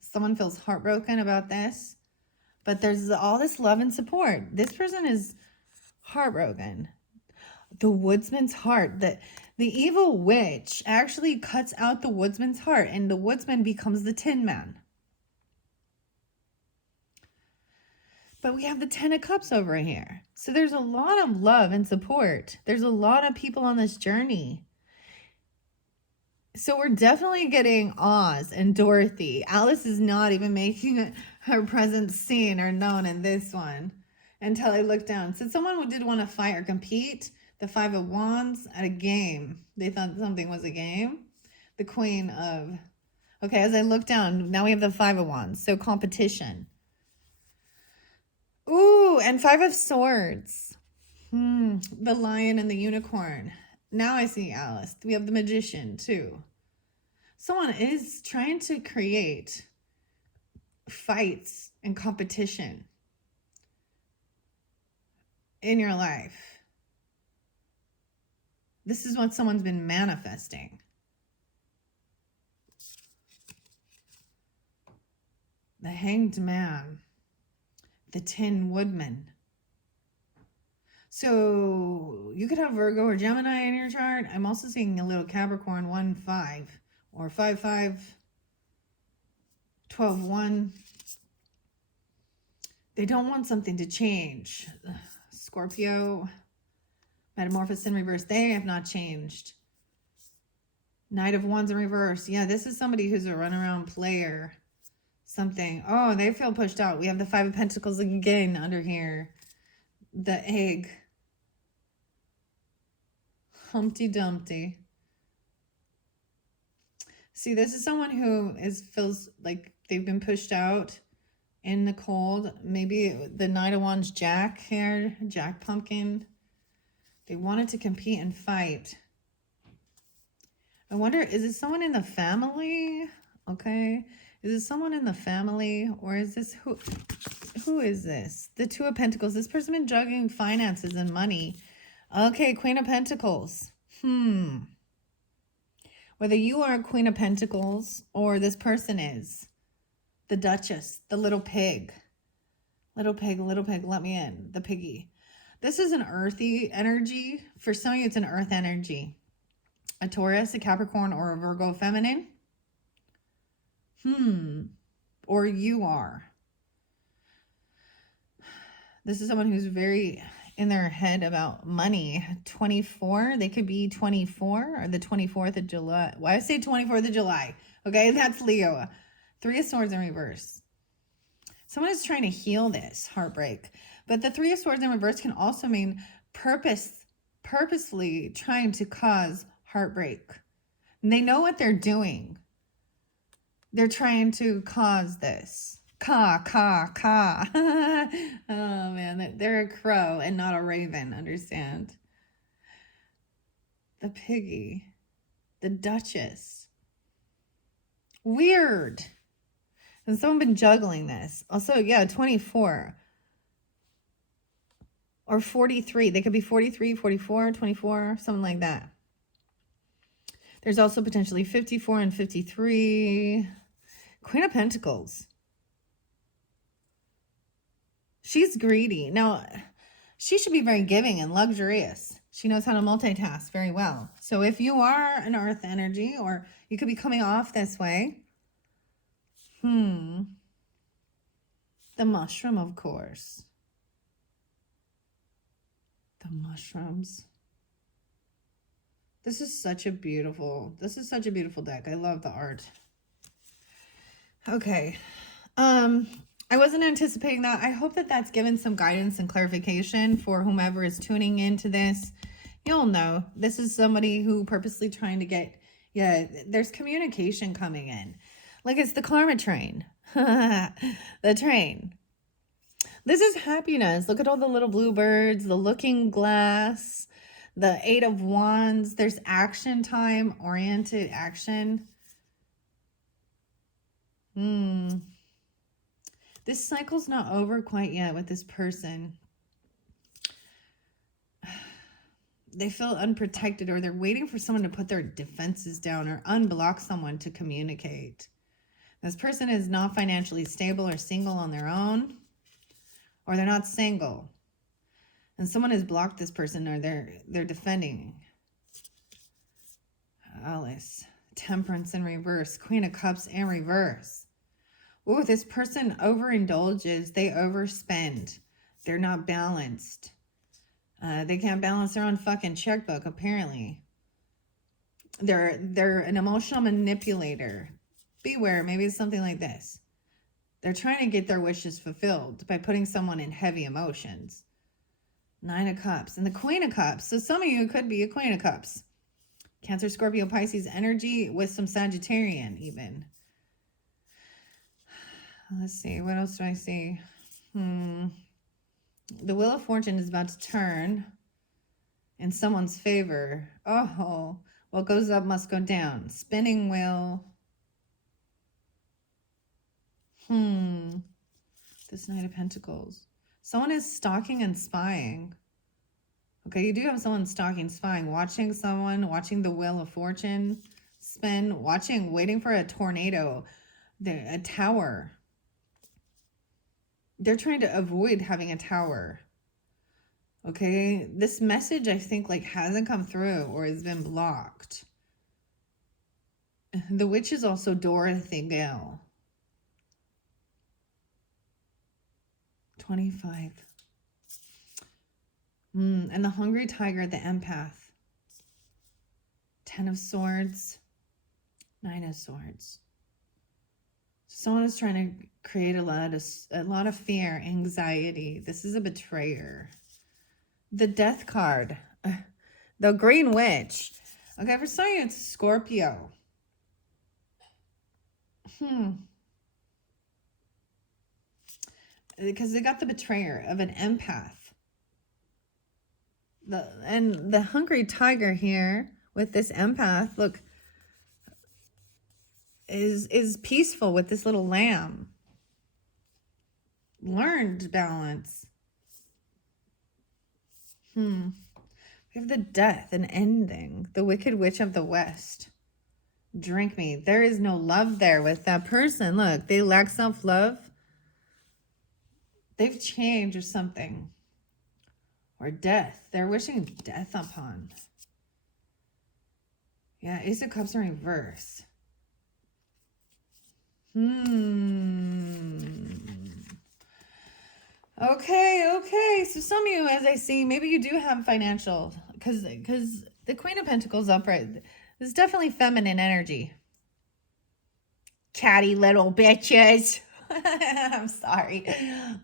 Someone feels heartbroken about this, but there's all this love and support. This person is heartbroken. The woodsman's heart. The evil witch actually cuts out the woodsman's heart, and the woodsman becomes the Tin Man. But we have the 10 of Cups over here. So there's a lot of love and support. There's a lot of people on this journey. So we're definitely getting Oz and Dorothy. Alice is not even making her presence seen or known in this one until I look down. So someone did want to fight or compete. The 5 of Wands at a game. They thought something was a game. The Queen of... Okay, as I look down, now we have the 5 of Wands. So competition. Ooh, and 5 of Swords. The Lion and the Unicorn. Now I see Alice. We have the Magician too. Someone is trying to create fights and competition in your life. This is what someone's been manifesting. The Hanged Man. The Tin Woodman. So you could have Virgo or Gemini in your chart. I'm also seeing a little Capricorn 1-5 or 5-5, 12-1. They don't want something to change. Scorpio, Metamorphosis in reverse. They have not changed. Knight of Wands in reverse. Yeah, this is somebody who's a runaround player. Something. Oh, they feel pushed out. We have the Five of Pentacles again under here. The egg. Humpty Dumpty. See, this is someone who feels like they've been pushed out in the cold. Maybe the Knight of Wands Jack here, Jack Pumpkin. They wanted to compete and fight. I wonder, is it someone in the family? Okay. Is it someone in the family? Or is this, who is this? The Two of Pentacles. This person been juggling finances and money. Okay, Queen of Pentacles. Whether you are a Queen of Pentacles or this person is. The Duchess, the little pig. Little pig, let me in. The piggy. This is an earthy energy. For some of you, it's an earth energy. A Taurus, a Capricorn, or a Virgo feminine. Or you are. This is someone who's very in their head about money. 24, they could be 24 or the 24th of July. Why I say 24th of July? Okay, that's Leo. Three of Swords in reverse. Someone is trying to heal this heartbreak. But the Three of Swords in reverse can also mean purposely trying to cause heartbreak. And they know what they're doing. They're trying to cause this. Caw. Oh, man. They're a crow and not a raven, understand? The piggy. The Duchess. Weird. And someone been juggling this. Also, yeah, 24. Or 43. They could be 43, 44, 24, something like that. There's also potentially 54 and 53. Queen of Pentacles. She's greedy. Now, she should be very giving and luxurious. She knows how to multitask very well. So if you are an earth energy, or you could be coming off this way. The mushroom, of course. The mushrooms. This is such a beautiful deck. I love the art. Okay. I wasn't anticipating that. I hope that that's given some guidance and clarification for whomever is tuning into this. You'll know this is somebody who purposely trying to get, there's communication coming in. Like it's the karma train. The train. This is happiness. Look at all the little bluebirds, the looking glass, the Eight of Wands. There's action time, oriented action. This cycle's not over quite yet with this person. They feel unprotected, or they're waiting for someone to put their defenses down or unblock someone to communicate. This person is not financially stable or single on their own, or they're not single. And someone has blocked this person, or they're defending. Alice. Temperance in reverse. Queen of Cups in reverse. Oh, this person overindulges. They overspend. They're not balanced. They can't balance their own fucking checkbook, apparently. They're an emotional manipulator. Beware, maybe it's something like this. They're trying to get their wishes fulfilled by putting someone in heavy emotions. Nine of Cups and the Queen of Cups. So some of you could be a Queen of Cups. Cancer, Scorpio, Pisces energy with some Sagittarian even. Let's see. What else do I see? The Wheel of Fortune is about to turn in someone's favor. Oh, what goes up must go down. Spinning wheel. This Knight of Pentacles. Someone is stalking and spying. Okay, you do have someone stalking, spying, watching someone, watching the Wheel of Fortune spin, waiting for a tornado, a tower. They're trying to avoid having a tower. Okay, this message, I think, like, hasn't come through or has been blocked. The witch is also Dorothy Gale. 25. And the hungry tiger, the empath. 10 of swords. 9 of swords. Someone is trying to create a lot of fear, anxiety. This is a betrayer. The death card. The green witch. Okay, for some of you, it's Scorpio. Because they got the betrayer of an empath. And the hungry tiger here with this empath, look, is peaceful with this little lamb. Learned balance. We have the death, an ending. The wicked witch of the west. Drink me. There is no love there with that person. Look, they lack self-love. They've changed or something. Or death. They're wishing death upon. Yeah, Ace of Cups in reverse. Okay. So some of you, as I see, maybe you do have financial, because the Queen of Pentacles upright. This is definitely feminine energy. Catty little bitches. I'm sorry.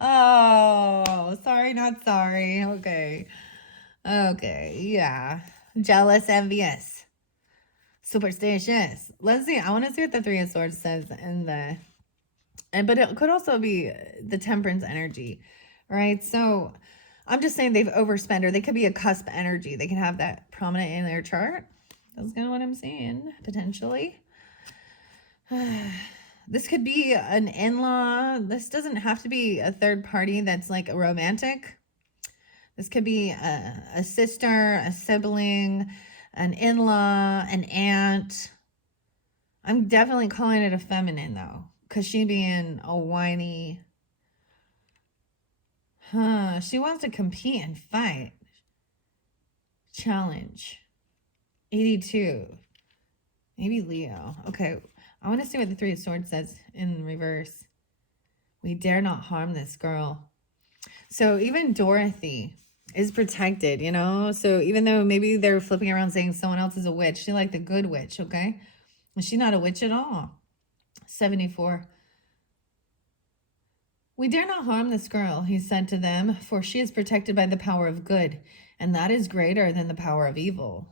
Oh, sorry, not sorry. Okay, yeah. Jealous, envious, superstitious. Let's see. I want to see what the Three of Swords says in the... But it could also be the Temperance energy, right? So I'm just saying they've overspent, or they could be a cusp energy. They can have that prominent in their chart. That's kind of what I'm seeing, potentially. This could be an in-law. This doesn't have to be a third party that's like a romantic. This could be a sister, a sibling, an in-law, an aunt. I'm definitely calling it a feminine, though, because she being a whiny... She wants to compete and fight. Challenge. 82. Maybe Leo. Okay, I want to see what the Three of Swords says in reverse. We dare not harm this girl. So even Dorothy is protected, you know? So even though maybe they're flipping around saying someone else is a witch, she's like the good witch, okay? And she's not a witch at all. 74. We dare not harm this girl, he said to them, for she is protected by the power of good, and that is greater than the power of evil.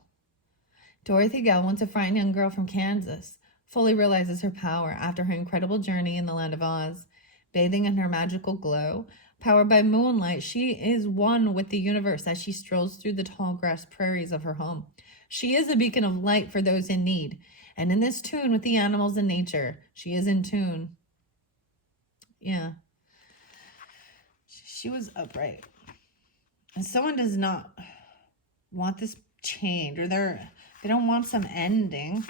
Dorothy Gale, once a frightened young girl from Kansas, fully realizes her power after her incredible journey in the land of Oz. Bathing in her magical glow, powered by moonlight, she is one with the universe as she strolls through the tall grass prairies of her home. She is a beacon of light for those in need, and in this tune with the animals and nature, she is in tune. Yeah. She was upright. And someone does not want this change, or they don't want some ending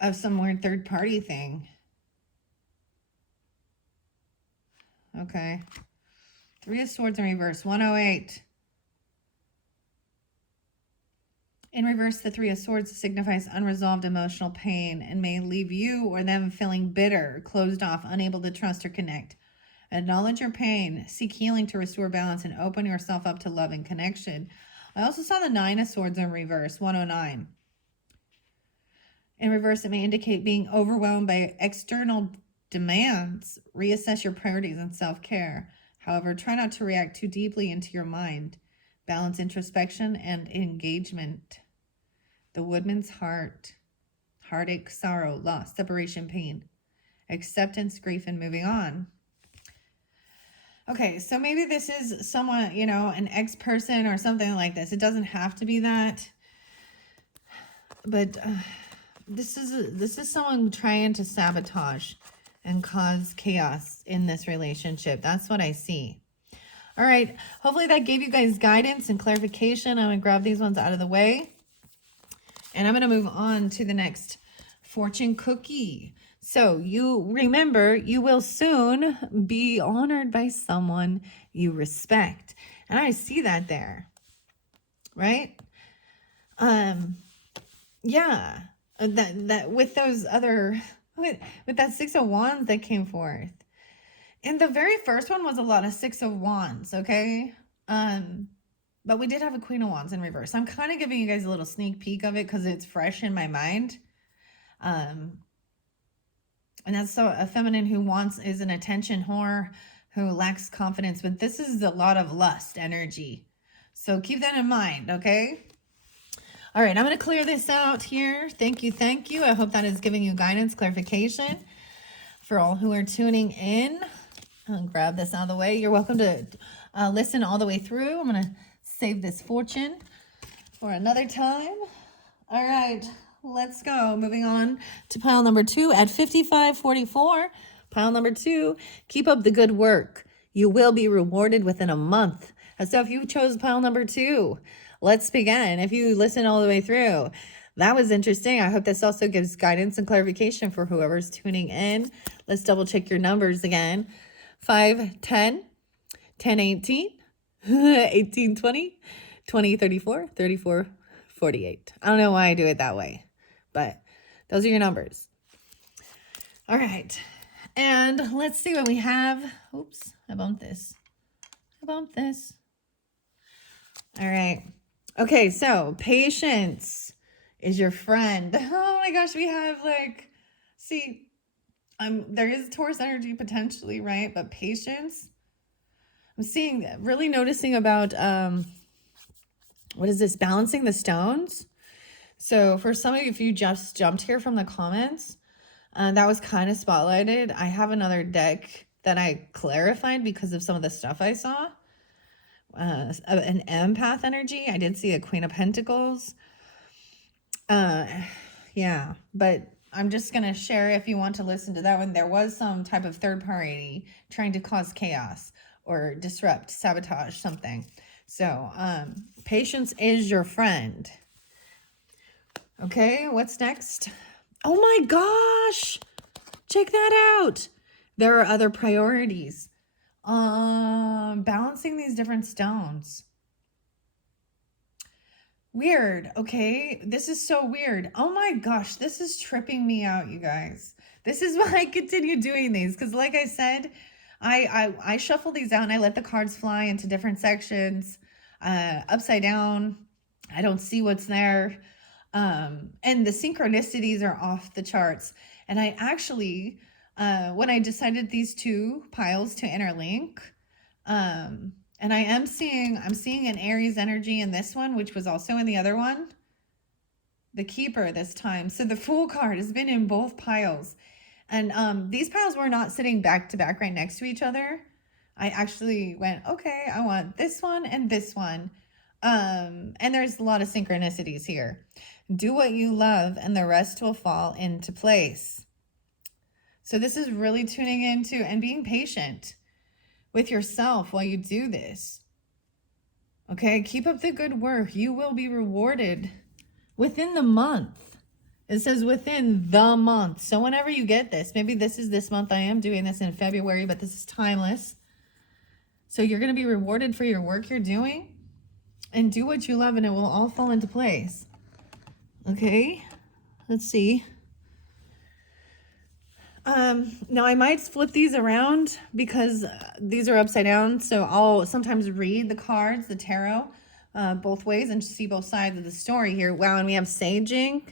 of some weird third party thing. Okay. Three of Swords in reverse. 108. In reverse, the Three of Swords signifies unresolved emotional pain and may leave you or them feeling bitter, closed off, unable to trust or connect. Acknowledge your pain, seek healing to restore balance, and open yourself up to love and connection. I also saw the Nine of Swords in reverse, 109. In reverse, it may indicate being overwhelmed by external demands. Reassess your priorities and self-care. However, try not to react too deeply into your mind. Balance introspection and engagement. The Woodman's Heart. Heartache, sorrow, loss, separation, pain. Acceptance, grief, and moving on. Okay, so maybe this is someone, you know, an ex-person or something like this. It doesn't have to be that. But this is someone trying to sabotage and cause chaos in this relationship. That's what I see. All right, hopefully that gave you guys guidance and clarification. I'm going to grab these ones out of the way. And I'm going to move on to the next fortune cookie. So you remember, you will soon be honored by someone you respect. And I see that there, right? Yeah, that with those other, with that Six of Wands that came forth. And the very first one was a lot of Six of Wands, okay? But we did have a Queen of Wands in reverse. I'm kind of giving you guys a little sneak peek of it because it's fresh in my mind. And that's so a feminine who is an attention whore, who lacks confidence. But this is a lot of lust energy. So keep that in mind, okay? All right, I'm going to clear this out here. Thank you, thank you. I hope that is giving you guidance, clarification for all who are tuning in. I'll grab this out of the way. You're welcome to listen all the way through. I'm going to save this fortune for another time. All right, let's go. Moving on to pile number 2 at 5544. Pile number 2, keep up the good work. You will be rewarded within a month. So if you chose pile number 2, let's begin. If you listen all the way through, that was interesting. I hope this also gives guidance and clarification for whoever's tuning in. Let's double check your numbers again. 5, 10, 10, 18, 18, 20, 20, 34, 34, 48. I don't know why I do it that way, but those are your numbers. All right. And let's see what we have. Oops, I bumped this. All right. Okay, so patience is your friend. Oh my gosh, we have like, see, there is Taurus energy potentially, right? But patience, I'm seeing, really noticing about, what is this? Balancing the stones. So for some of you, if you just jumped here from the comments, that was kind of spotlighted. I have another deck that I clarified because of some of the stuff I saw. An empath energy. I did see a Queen of Pentacles. Yeah, but I'm just going to share if you want to listen to that one. There was some type of third party trying to cause chaos or disrupt, sabotage something. So, patience is your friend. Okay, what's next? Oh my gosh, check that out. There are other priorities. Balancing these different stones. Weird, okay? This is so weird. Oh my gosh, this is tripping me out, you guys. This is why I continue doing these, because like I said, I shuffle these out and I let the cards fly into different sections, upside down. I don't see what's there. And the synchronicities are off the charts. And I actually, when I decided these two piles to interlink, and I'm seeing an Aries energy in this one, which was also in the other one. The Keeper this time. So the Fool card has been in both piles. And these piles were not sitting back to back right next to each other. I actually went, okay, I want this one and this one. And there's a lot of synchronicities here. Do what you love and the rest will fall into place. So this is really tuning into and being patient with yourself while you do this. Okay, keep up the good work. You will be rewarded within the month. It says within the month. So whenever you get this, maybe this is this month. I am doing this in February, but this is timeless. So you're going to be rewarded for your work you're doing, and do what you love and it will all fall into place. Okay, let's see. Now I might flip these around because these are upside down. So I'll sometimes read the cards, the tarot, both ways and see both sides of the story here. Wow. And we have saging.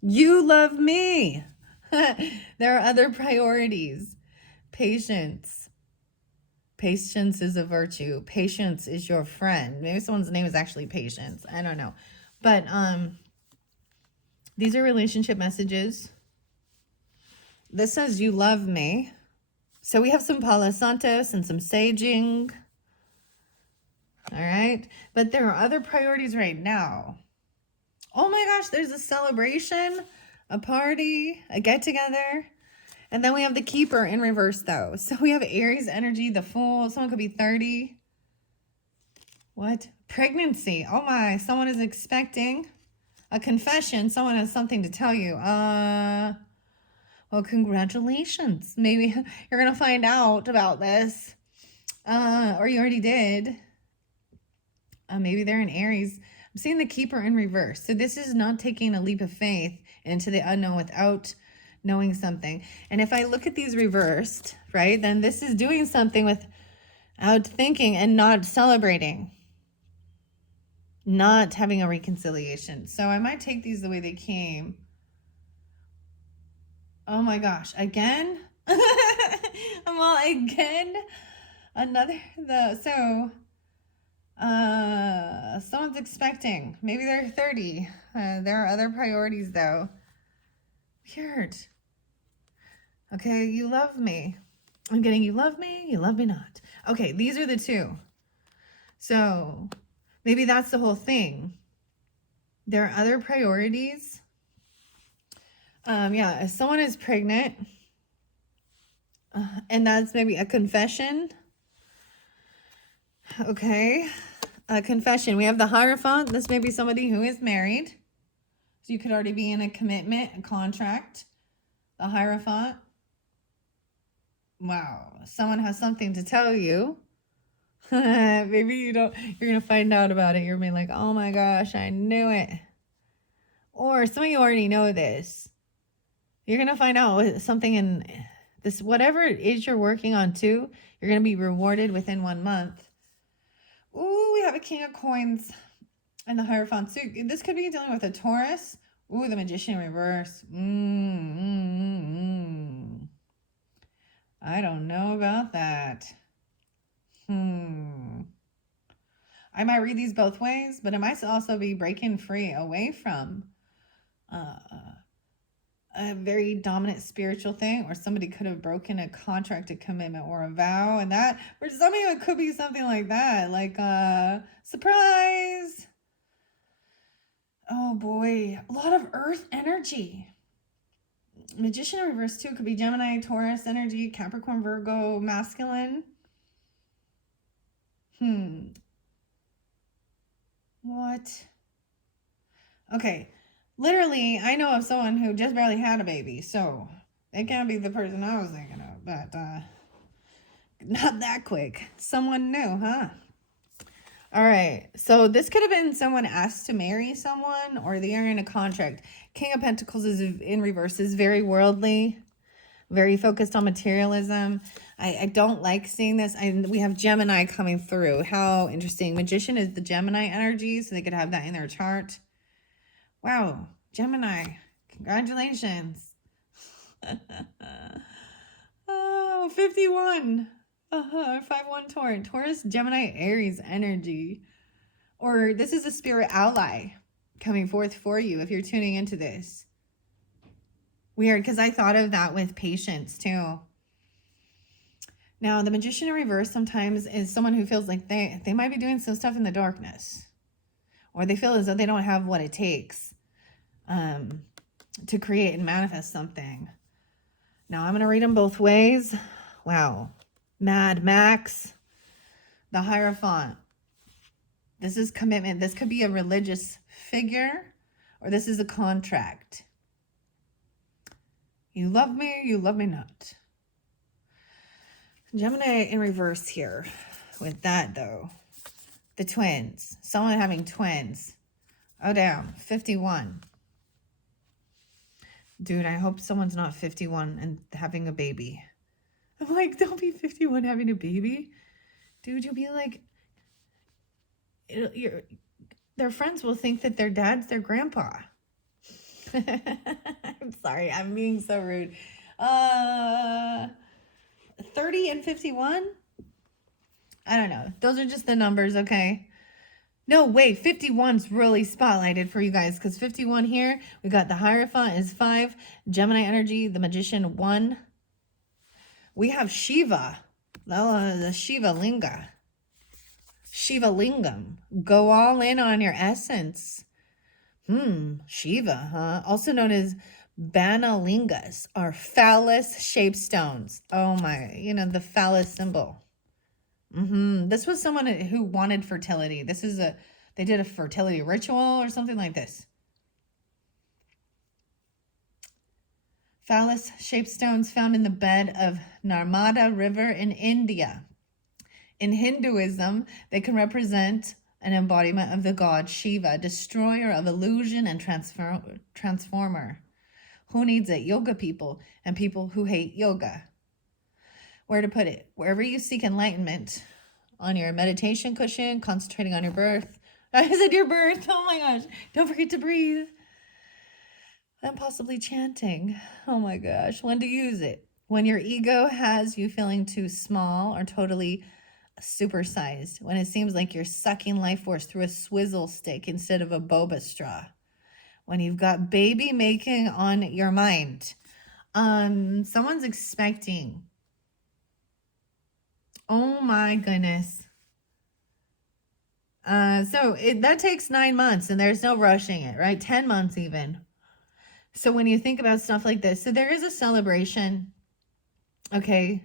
You love me. There are other priorities. Patience. Patience is a virtue. Patience is your friend. Maybe someone's name is actually Patience. I don't know. But, these are relationship messages. This says you love me. So we have some Palo Santos and some saging. All right. But there are other priorities right now. Oh my gosh, there's a celebration, a party, a get together. And then we have the Keeper in reverse though. So we have Aries energy, the Fool. Someone could be 30. What? Pregnancy. Oh my, someone is expecting a confession. Someone has something to tell you. Well, congratulations. Maybe you're going to find out about this. Or you already did. Maybe they're in Aries. I'm seeing the Keeper in reverse. So this is not taking a leap of faith into the unknown without knowing something. And if I look at these reversed, right, then this is doing something without thinking and not celebrating, not having a reconciliation. So I might take these the way they came. Oh my gosh, again? I'm all again? Someone's expecting. Maybe they're 30. There are other priorities though. Weird. Okay, you love me. I'm getting you love me not. Okay, these are the two. So maybe that's the whole thing. There are other priorities. Yeah, if someone is pregnant, and that's maybe a confession. Okay, a confession. We have the Hierophant. This may be somebody who is married. So you could already be in a commitment, a contract. The Hierophant. Wow, someone has something to tell you. Maybe you don't, you're going to find out about it. You're going to be like, oh my gosh, I knew it. Or some of you already know this. You're going to find out something in this, whatever it is you're working on too, you're going to be rewarded within 1 month. Ooh, we have a King of Coins and the Hierophant. So this could be dealing with a Taurus. Ooh, the Magician reverse. I don't know about that. I might read these both ways, but it might also be breaking free away from a very dominant spiritual thing, or somebody could have broken a contract, a commitment, or a vow, and that for some of you it could be something like that, like surprise. Oh boy, a lot of earth energy. Magician in reverse too could be Gemini, Taurus energy, Capricorn, Virgo, masculine. What? Okay. Literally, I know of someone who just barely had a baby, so it can't be the person I was thinking of, but not that quick. Someone new, huh? All right, so this could have been someone asked to marry someone, or they are in a contract. King of Pentacles is in reverse, is very worldly, very focused on materialism. I don't like seeing this. We have Gemini coming through. How interesting. Magician is the Gemini energy, so they could have that in their chart. Wow, Gemini, congratulations. Oh, 51. 5-1 Taurus, Gemini, Aries energy. Or this is a spirit ally coming forth for you if you're tuning into this. Weird, because I thought of that with patience too. Now, the Magician in reverse sometimes is someone who feels like they might be doing some stuff in the darkness. Or they feel as though they don't have what it takes to create and manifest something. Now, I'm going to read them both ways. Wow. Mad Max. The Hierophant. This is commitment. This could be a religious figure, or this is a contract. You love me not. Gemini in reverse here with that, though. The twins. Someone having twins. Oh, down. 51. Dude, I hope someone's not 51 and having a baby. I'm like, don't be 51 having a baby. Dude, you'll be like, their friends will think that their dad's their grandpa. I'm sorry, I'm being so rude. 30 and 51? I don't know. Those are just the numbers, okay? No, wait, 51's really spotlighted for you guys, because 51 here, we got the Hierophant is 5, Gemini energy, the Magician 1. We have Shiva, the Shiva Linga. Shiva Lingam. Go all in on your essence. Shiva, huh? Also known as Banalingas, are phallus-shaped stones. Oh my, the phallus symbol. This was someone who wanted fertility. They did a fertility ritual or something like this. Phallus-shaped stones found in the bed of Narmada River in India. In Hinduism, they can represent an embodiment of the god Shiva, destroyer of illusion and transformer. Who needs it? Yoga people and people who hate yoga. Where to put it? Wherever you seek enlightenment, on your meditation cushion, concentrating on your birth. I said your birth. Oh my gosh. Don't forget to breathe. And possibly chanting. Oh my gosh. When to use it? When your ego has you feeling too small or totally supersized. When it seems like you're sucking life force through a swizzle stick instead of a boba straw. When you've got baby making on your mind. Someone's expecting. Oh my goodness. That takes 9 months and there's no rushing it, right? 10 months even. So when you think about stuff like this, so there is a celebration, okay?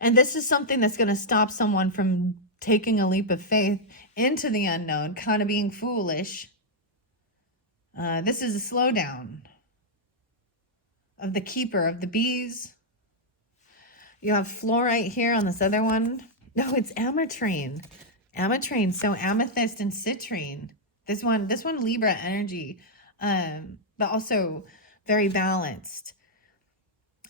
And this is something that's going to stop someone from taking a leap of faith into the unknown, kind of being foolish. This is a slowdown of the keeper of the bees. You have fluorite here on this other one. No, it's ametrine. Ametrine, so amethyst and citrine. This one Libra energy, but also very balanced.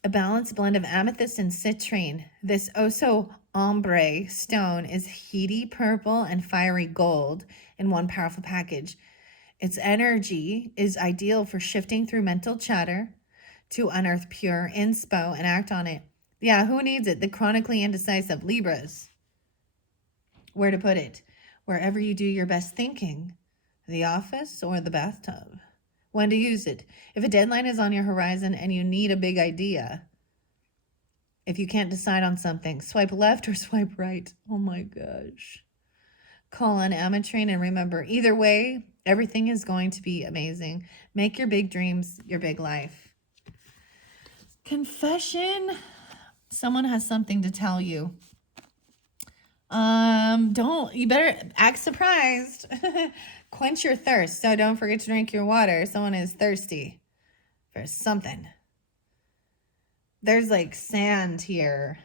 A balanced blend of amethyst and citrine. This Oso ombre stone is heaty purple and fiery gold in one powerful package. Its energy is ideal for shifting through mental chatter to unearth pure inspo and act on it. Yeah, who needs it? The chronically indecisive Libras. Where to put it? Wherever you do your best thinking. The office or the bathtub. When to use it? If a deadline is on your horizon and you need a big idea. If you can't decide on something, swipe left or swipe right. Oh my gosh. Call on ametrine and remember, either way, everything is going to be amazing. Make your big dreams your big life. Confession. Someone has something to tell you. You better act surprised. Quench your thirst. So don't forget to drink your water. Someone is thirsty for something. There's like sand here.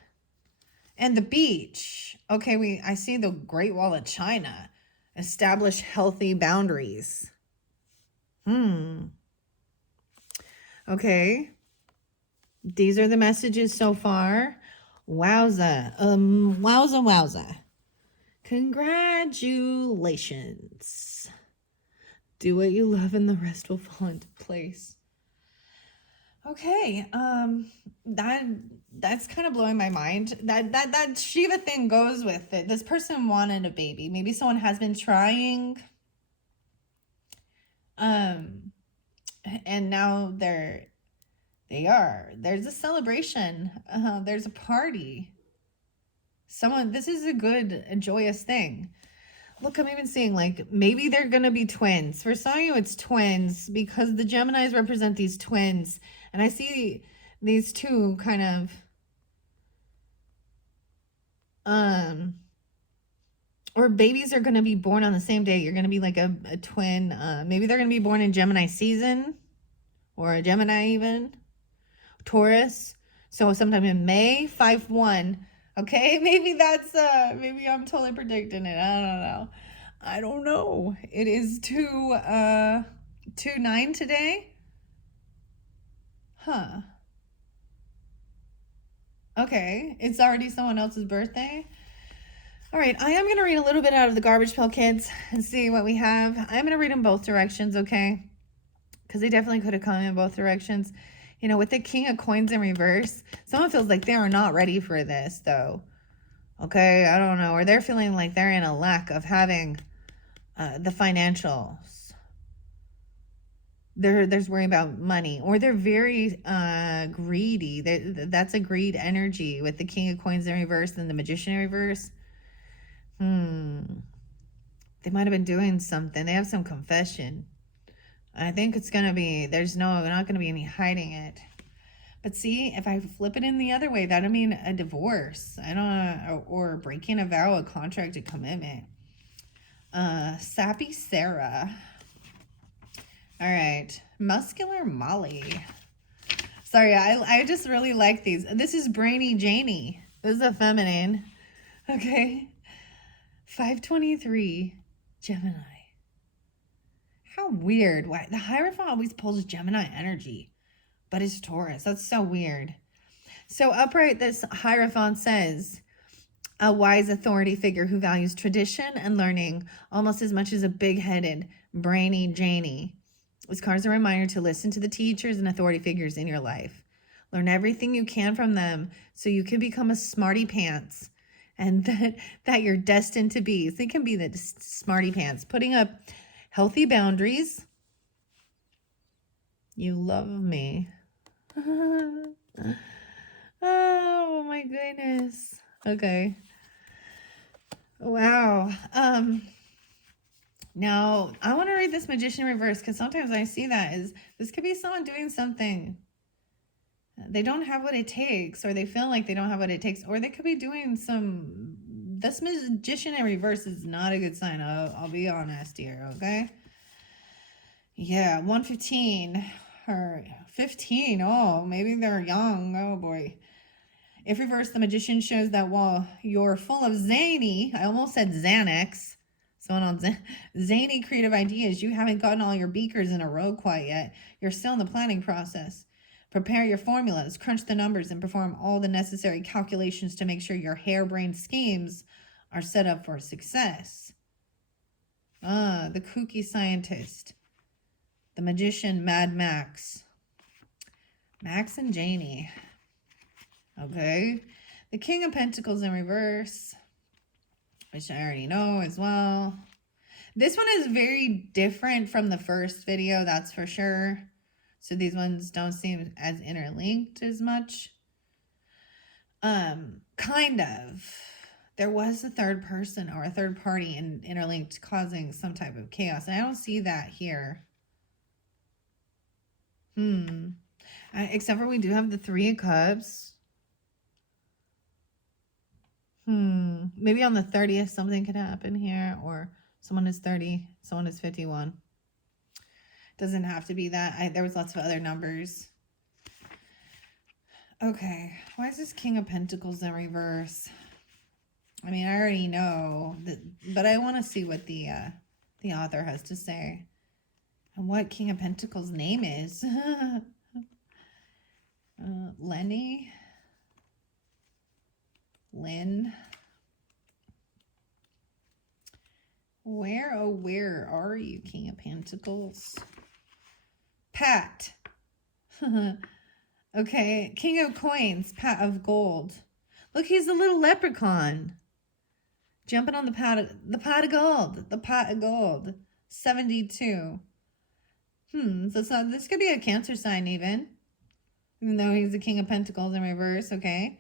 And the beach. Okay, I see the Great Wall of China. Establish healthy boundaries. Okay. These are the messages so far. Wowza. Wowza. Congratulations. Do what you love and the rest will fall into place. Okay, that's kind of blowing my mind. That Shiva thing goes with it. This person wanted a baby. Maybe someone has been trying. And now they are. There's a celebration. There's a party. This is a joyous thing. Look, I'm even seeing like maybe they're gonna be twins. For some of you, it's twins because the Geminis represent these twins, and I see these two kind of or babies are gonna be born on the same day. You're gonna be like a twin. Maybe they're gonna be born in Gemini season, or a Gemini even, Taurus. So sometime in May, 5/1. Okay, maybe maybe I'm totally predicting it. I don't know. It is 2/9 today. Huh. Okay, it's already someone else's birthday. All right, I am going to read a little bit out of the garbage pail, kids, and see what we have. I'm going to read in both directions, okay? Because they definitely could have come in both directions. You know, with the King of Coins in reverse, someone feels like they are not ready for this, though. Okay, I don't know. Or they're feeling like they're in a lack of having the financials. There's worry about money. Or they're very greedy. That's a greed energy with the King of Coins in reverse and the Magician in reverse. They might have been doing something. They have some confession. I think it's going to be, not going to be any hiding it. But see, if I flip it in the other way, that'll mean a divorce. Or breaking a vow, a contract, a commitment. Sappy Sarah. All right. Muscular Molly. Sorry, I just really like these. This is Brainy Janie. This is a feminine. Okay. 523 Gemini. How weird. Why the Hierophant always pulls Gemini energy, but it's Taurus. That's so weird. So upright, this Hierophant says, a wise authority figure who values tradition and learning almost as much as a big-headed, brainy Janie. This card is a reminder to listen to the teachers and authority figures in your life. Learn everything you can from them so you can become a smarty pants, and that you're destined to be. So it can be the smarty pants. Putting up healthy boundaries. You love me. Oh my goodness. Okay. Wow. Now I want to read this Magician reverse, because sometimes I see that is this could be someone doing something. They don't have what it takes, or they feel like they don't have what it takes, or they could be doing some. This Magician in reverse is not a good sign. I'll be honest here, okay? Yeah, 115 or 15. Oh, maybe they're young. Oh boy. If reversed, the Magician shows that while you're full of zany, I almost said Xanax, someone on zany creative ideas, you haven't gotten all your beakers in a row quite yet. You're still in the planning process. Prepare your formulas, crunch the numbers, and perform all the necessary calculations to make sure your harebrained schemes are set up for success. The kooky scientist. The Magician, Mad Max. Max and Janie. Okay. The King of Pentacles in reverse, which I already know as well. This one is very different from the first video, that's for sure. So these ones don't seem as interlinked as much. Kind of. There was a third person or a third party interlinked, causing some type of chaos. And I don't see that here. Except for we do have the Three of Cups. Maybe on the 30th something could happen here, or someone is 30, someone is 51. Doesn't have to be that. There was lots of other numbers. Okay, why is this King of Pentacles in reverse? I mean, I already know that, but I want to see what the author has to say and what King of Pentacles' name is. Lenny. Lynn. Where, oh, where are you, King of Pentacles? Pat. Okay, King of Coins, Pat of Gold. Look, he's a little leprechaun. Jumping on the pot of gold. The pot of gold. 72. So this could be a Cancer sign even though he's the King of Pentacles in reverse, okay?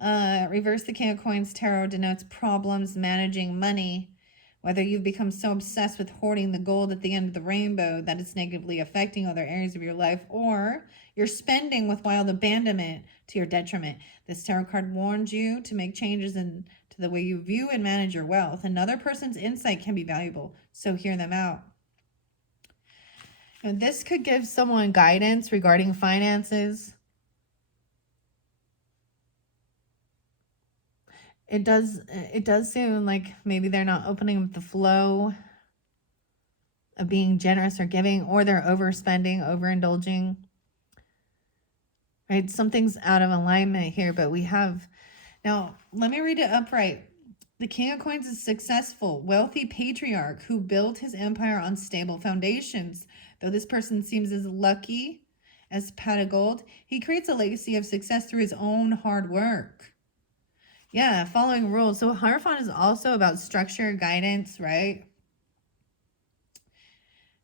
Reverse the King of Coins tarot denotes problems managing money. Whether you've become so obsessed with hoarding the gold at the end of the rainbow that it's negatively affecting other areas of your life, or you're spending with wild abandonment to your detriment. This tarot card warns you to make changes to the way you view and manage your wealth. Another person's insight can be valuable, so hear them out. Now, this could give someone guidance regarding finances. It does seem like maybe they're not opening up the flow of being generous or giving, or they're overspending, overindulging. Right? Something's out of alignment here, but we have... Now, let me read it upright. The King of Coins is a successful, wealthy patriarch who built his empire on stable foundations. Though this person seems as lucky as Pat of Gold, he creates a legacy of success through his own hard work. Yeah, following rules. So Hierophant is also about structure, guidance, right?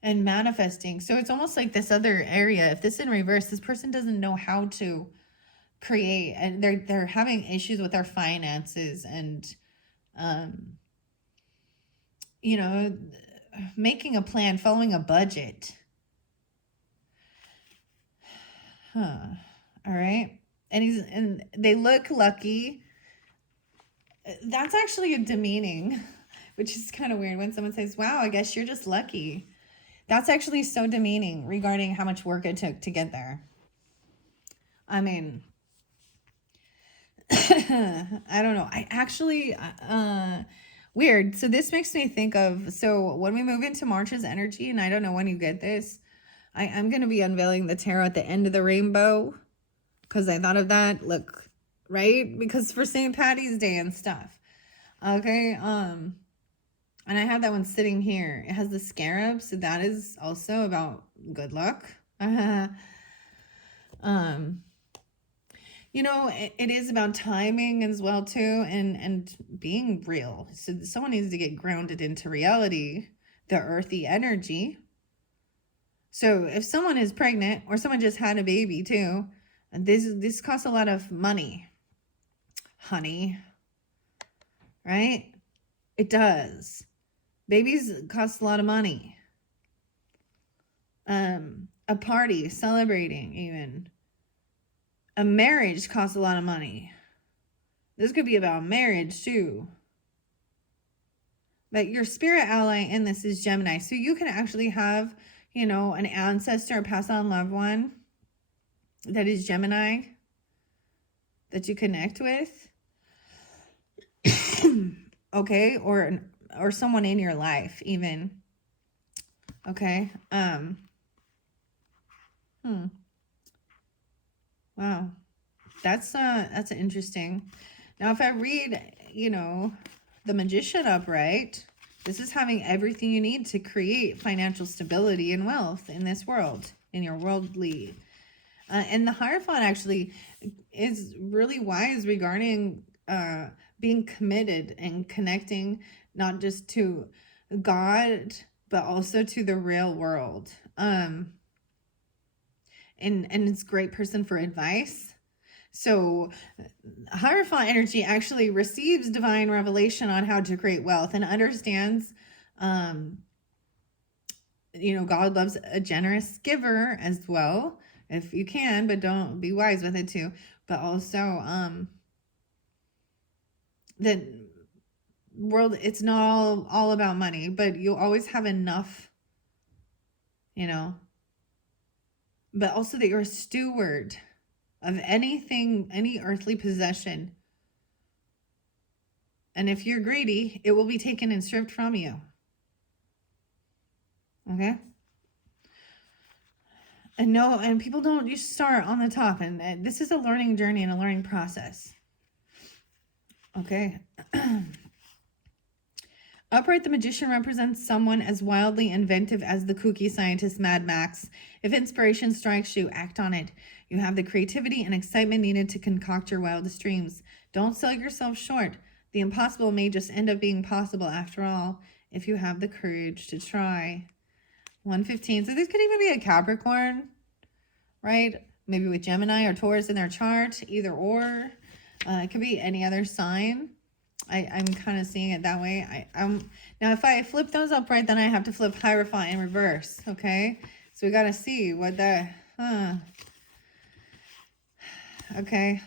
And manifesting. So it's almost like this other area. If this is in reverse, this person doesn't know how to create, and they're having issues with their finances and you know, making a plan, following a budget. All right. And they look lucky. That's actually a demeaning, which is kind of weird when someone says, wow, I guess you're just lucky. That's actually so demeaning regarding how much work it took to get there. I mean, I don't know. I actually, weird. So this makes me think of, so when we move into March's energy, and I don't know when you get this, I'm going to be unveiling the tarot at the end of the rainbow, because I thought of that. Look, right? Because for St. Patty's Day and stuff. Okay. And I have that one sitting here. It has the scarab, so that is also about good luck. You know, it is about timing as well too, and being real. So someone needs to get grounded into reality, the earthy energy. So if someone is pregnant or someone just had a baby too, this costs a lot of money, honey. Right? It does. Babies cost a lot of money. A party, celebrating even. A marriage costs a lot of money. This could be about marriage too. But your spirit ally in this is Gemini. So you can actually have, you know, an ancestor or passed on loved one that is Gemini that you connect with. Okay, or someone in your life even. Okay. Wow. That's interesting. Now if I read, you know, the Magician upright, this is having everything you need to create financial stability and wealth in this world, in your worldly. And the Hierophant actually is really wise regarding being committed and connecting not just to God, but also to the real world. And it's a great person for advice. So Hierophant energy actually receives divine revelation on how to create wealth and understands, you know, God loves a generous giver as well, if you can, but don't be wise with it too. But also, that world, it's not all about money, but you'll always have enough, you know, but also that you're a steward of anything, any earthly possession. And if you're greedy, it will be taken and stripped from you. Okay? And no, and people don't, you start on the top, and this is a learning journey and a learning process. Okay. Upright, the Magician represents someone as wildly inventive as the kooky scientist Mad Max. If inspiration strikes you, act on it. You have the creativity and excitement needed to concoct your wildest dreams. Don't sell yourself short. The impossible may just end up being possible after all, if you have the courage to try. 115. So this could even be a Capricorn, right? Maybe with Gemini or Taurus in their chart, either or. It could be any other sign. I'm kind of seeing it that way. Now if I flip those upright, then I have to flip Hierophant in reverse. Okay, so we got to see what the okay.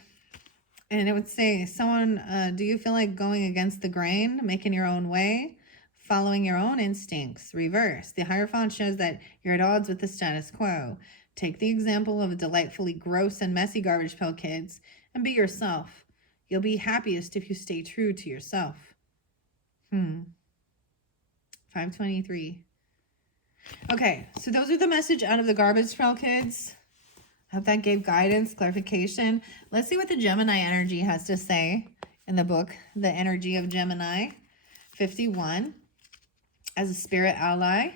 And it would say, someone, do you feel like going against the grain, making your own way, following your own instincts? Reverse. The Hierophant shows that you're at odds with the status quo. Take the example of a delightfully gross and messy Garbage Pail Kids and be yourself. You'll be happiest if you stay true to yourself. 523. Okay, so those are the message out of the Garbage Pail Kids. I hope that gave guidance, clarification. Let's see what the Gemini energy has to say in the book, The Energy of Gemini. 51, as a spirit ally.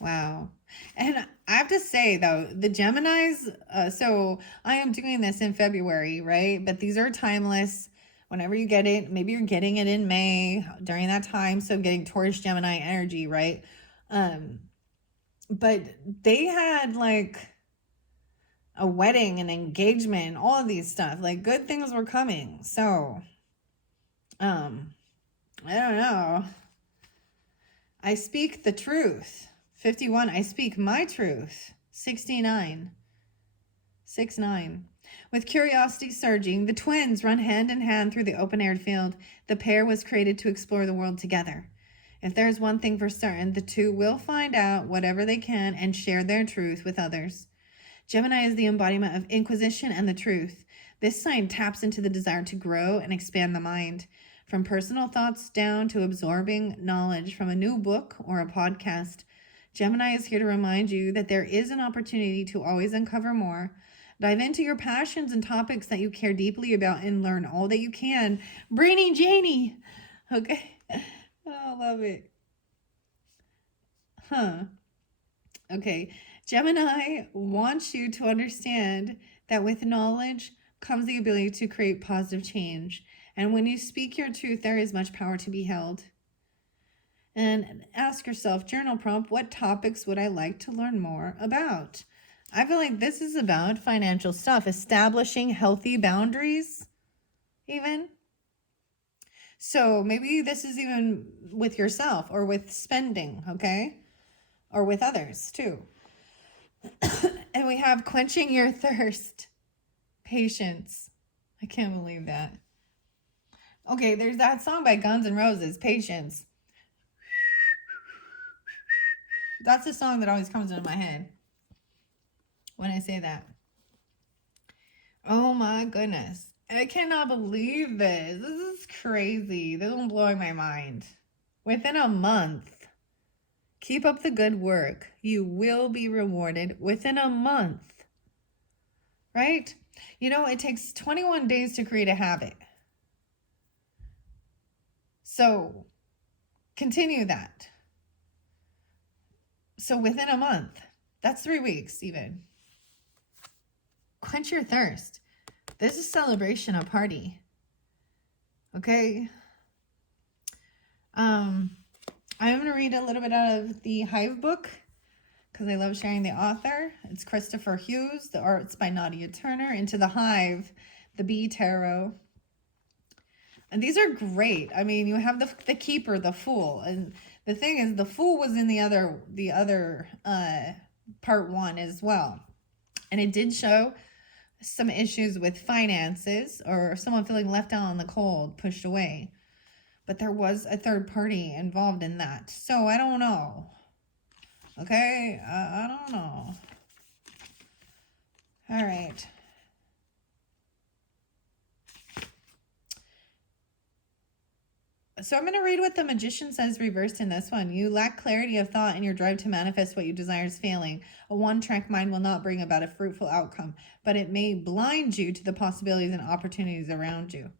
Wow. And I have to say, though, the Geminis, so I am doing this in February, right? But these are timeless. Whenever you get it, maybe you're getting it in May during that time. So getting Taurus Gemini energy, right? But they had like a wedding, an engagement, all of these stuff. Like good things were coming. So, I don't know. I speak the truth. 51, I speak my truth. 69. 6-9. With curiosity surging, the twins run hand in hand through the open-aired field. The pair was created to explore the world together. If there's one thing for certain, the two will find out whatever they can and share their truth with others. Gemini is the embodiment of inquisition and the truth. This sign taps into the desire to grow and expand the mind, from personal thoughts down to absorbing knowledge from a new book or a podcast. Gemini is here to remind you that there is an opportunity to always uncover more. Dive into your passions and topics that you care deeply about and learn all that you can. Brainy Janie. Okay. Oh, I love it. Okay. Gemini wants you to understand that with knowledge comes the ability to create positive change. And when you speak your truth, there is much power to be held. And ask yourself, journal prompt, what topics would I like to learn more about? I feel like this is about financial stuff, establishing healthy boundaries, even. So maybe this is even with yourself or with spending, okay? Or with others too. And we have quenching your thirst, patience. I can't believe that. Okay, there's that song by Guns N' Roses, Patience. That's the song that always comes into my head when I say that. Oh my goodness. I cannot believe this. This is crazy. This is blowing my mind. Within a month, keep up the good work. You will be rewarded within a month. Right? You know, it takes 21 days to create a habit. So, continue that. So within a month, that's 3 weeks even. Quench your thirst. This is celebration, a party. Okay. I'm going to read a little bit out of the Hive book because I love sharing the author. It's Christopher Hughes. The art's by Nadia Turner. Into the Hive, the Bee Tarot. And these are great. I mean, you have the Keeper, the Fool, and the thing is, the Fool was in the other part 1 as well, and it did show some issues with finances or someone feeling left out in the cold, pushed away. But there was a third party involved in that, so I don't know. Okay, I don't know. All right. So I'm going to read what the Magician says reversed in this one. You lack clarity of thought and your drive to manifest what you desire is failing. A one-track mind will not bring about a fruitful outcome, but it may blind you to the possibilities and opportunities around you.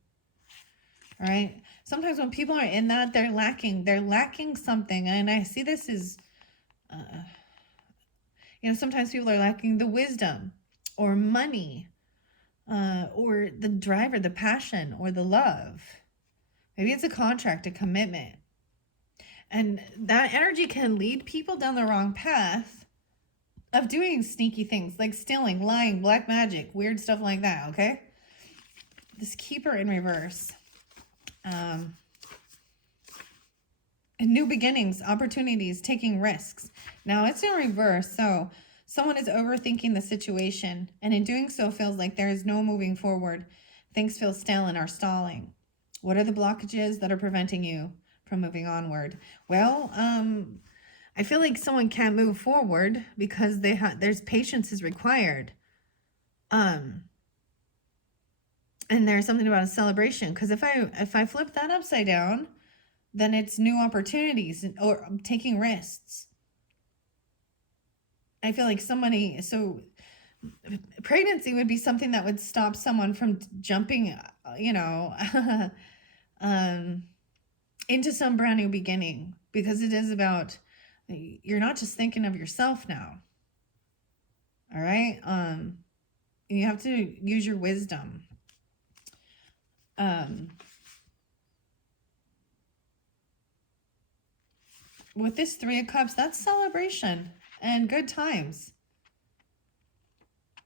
All right? Sometimes when people are in that, they're lacking something. And I see this as, sometimes people are lacking the wisdom or money or the drive or the passion or the love. Maybe it's a contract, a commitment. And that energy can lead people down the wrong path of doing sneaky things like stealing, lying, black magic, weird stuff like that, okay? This Keeper in reverse. And new beginnings, opportunities, taking risks. Now it's in reverse, so someone is overthinking the situation, and in doing so feels like there is no moving forward. Things feel stale and are stalling. What are the blockages that are preventing you from moving onward? Well, I feel like someone can't move forward because there's patience is required. And there's something about a celebration, because if I flip that upside down, then it's new opportunities or taking risks. I feel like pregnancy would be something that would stop someone from jumping, into some brand new beginning, because it is about, you're not just thinking of yourself now. All right. You have to use your wisdom. With this 3 of Cups, that's celebration and good times.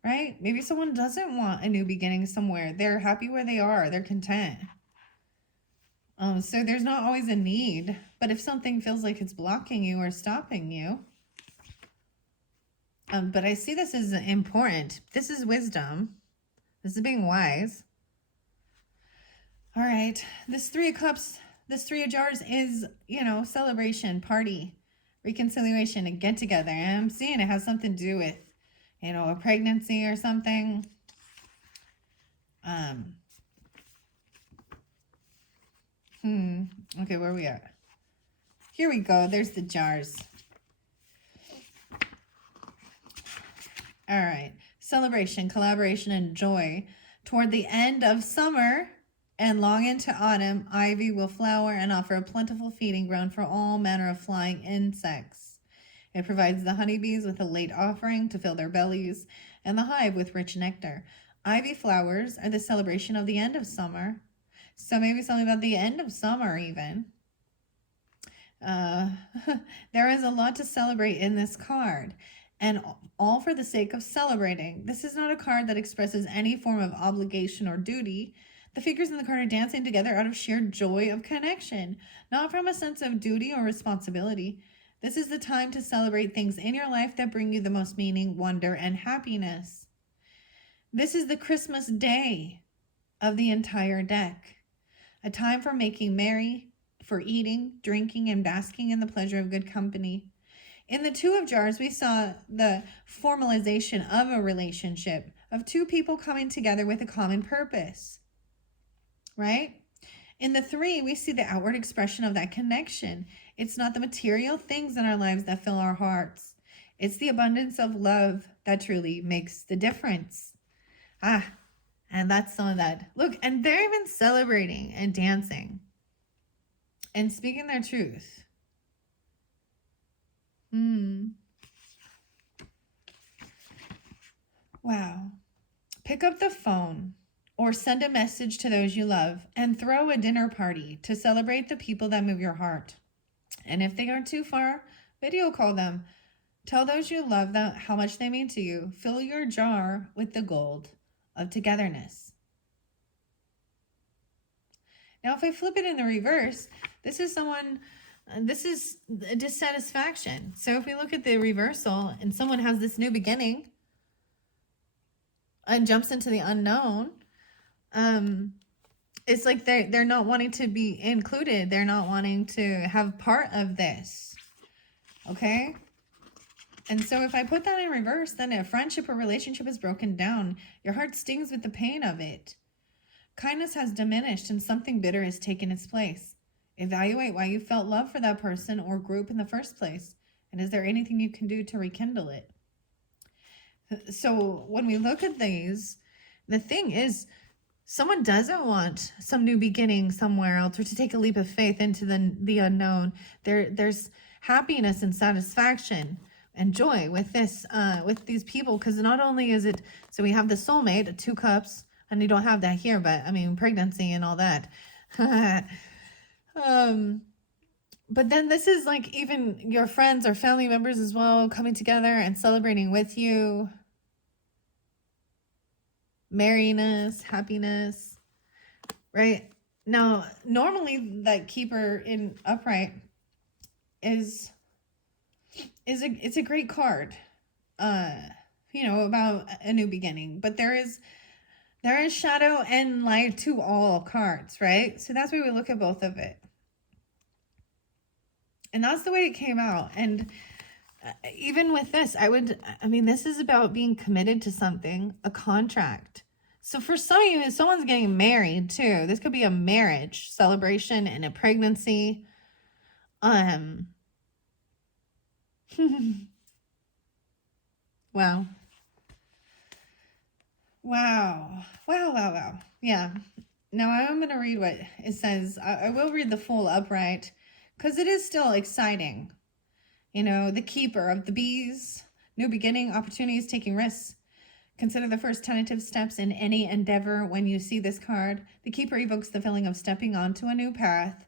Right? Maybe someone doesn't want a new beginning somewhere. They're happy where they are. They're content. So there's not always a need. But if something feels like it's blocking you or stopping you. But I see this as important. This is wisdom. This is being wise. All right. This 3 of Cups, this Three of Jars is, you know, celebration, party, reconciliation, and get together. And I'm seeing it has something to do with, you know, a pregnancy or something. Okay, where are we at? Here we go. There's the jars. All right. Celebration, collaboration, and joy. Toward the end of summer and long into autumn, ivy will flower and offer a plentiful feeding ground for all manner of flying insects. It provides the honeybees with a late offering to fill their bellies and the hive with rich nectar. Ivy flowers are the celebration of the end of summer. So maybe something about the end of summer even. There is a lot to celebrate in this card, and all for the sake of celebrating. This is not a card that expresses any form of obligation or duty. The figures in the card are dancing together out of sheer joy of connection, not from a sense of duty or responsibility. This is the time to celebrate things in your life that bring you the most meaning, wonder, and happiness. This is the Christmas day of the entire deck. A time for making merry, for eating, drinking, and basking in the pleasure of good company. In the Two of Jars, we saw the formalization of a relationship, of two people coming together with a common purpose, right? In the Three, we see the outward expression of that connection. It's not the material things in our lives that fill our hearts. It's the abundance of love that truly makes the difference. And that's some of that. Look, and they're even celebrating and dancing and speaking their truth. Wow. Pick up the phone or send a message to those you love and throw a dinner party to celebrate the people that move your heart. And if they are too far, video call them. Tell those you love that how much they mean to you. Fill your jar with the gold of togetherness. Now, if I flip it in the reverse, this is a dissatisfaction. So if we look at the reversal and someone has this new beginning and jumps into the unknown, it's like they're not wanting to be included. They're not wanting to have part of this. Okay? And so if I put that in reverse, then a friendship or relationship is broken down. Your heart stings with the pain of it. Kindness has diminished and something bitter has taken its place. Evaluate why you felt love for that person or group in the first place. And is there anything you can do to rekindle it? So when we look at these, the thing is, someone doesn't want some new beginning somewhere else or to take a leap of faith into the unknown. There's happiness and satisfaction and joy with this, with these people, because not only is it, so we have the soulmate, 2 cups, and you don't have that here, but I mean, pregnancy and all that. But then this is like even your friends or family members as well coming together and celebrating with you. Merriness, happiness, right? Now, normally that keeper in upright it's a great card, you know, about a new beginning, but there is shadow and light to all cards, right? So that's why we look at both of it. And that's the way it came out. And even with this, this is about being committed to something, a contract. So for some of you, someone's getting married too. This could be a marriage celebration and a pregnancy. Wow. Wow. Yeah. Now I'm going to read what it says. I will read the full upright because it is still exciting. You know, the keeper of the bees, new beginning, opportunities, taking risks. Consider the first tentative steps in any endeavor when you see this card. The keeper evokes the feeling of stepping onto a new path,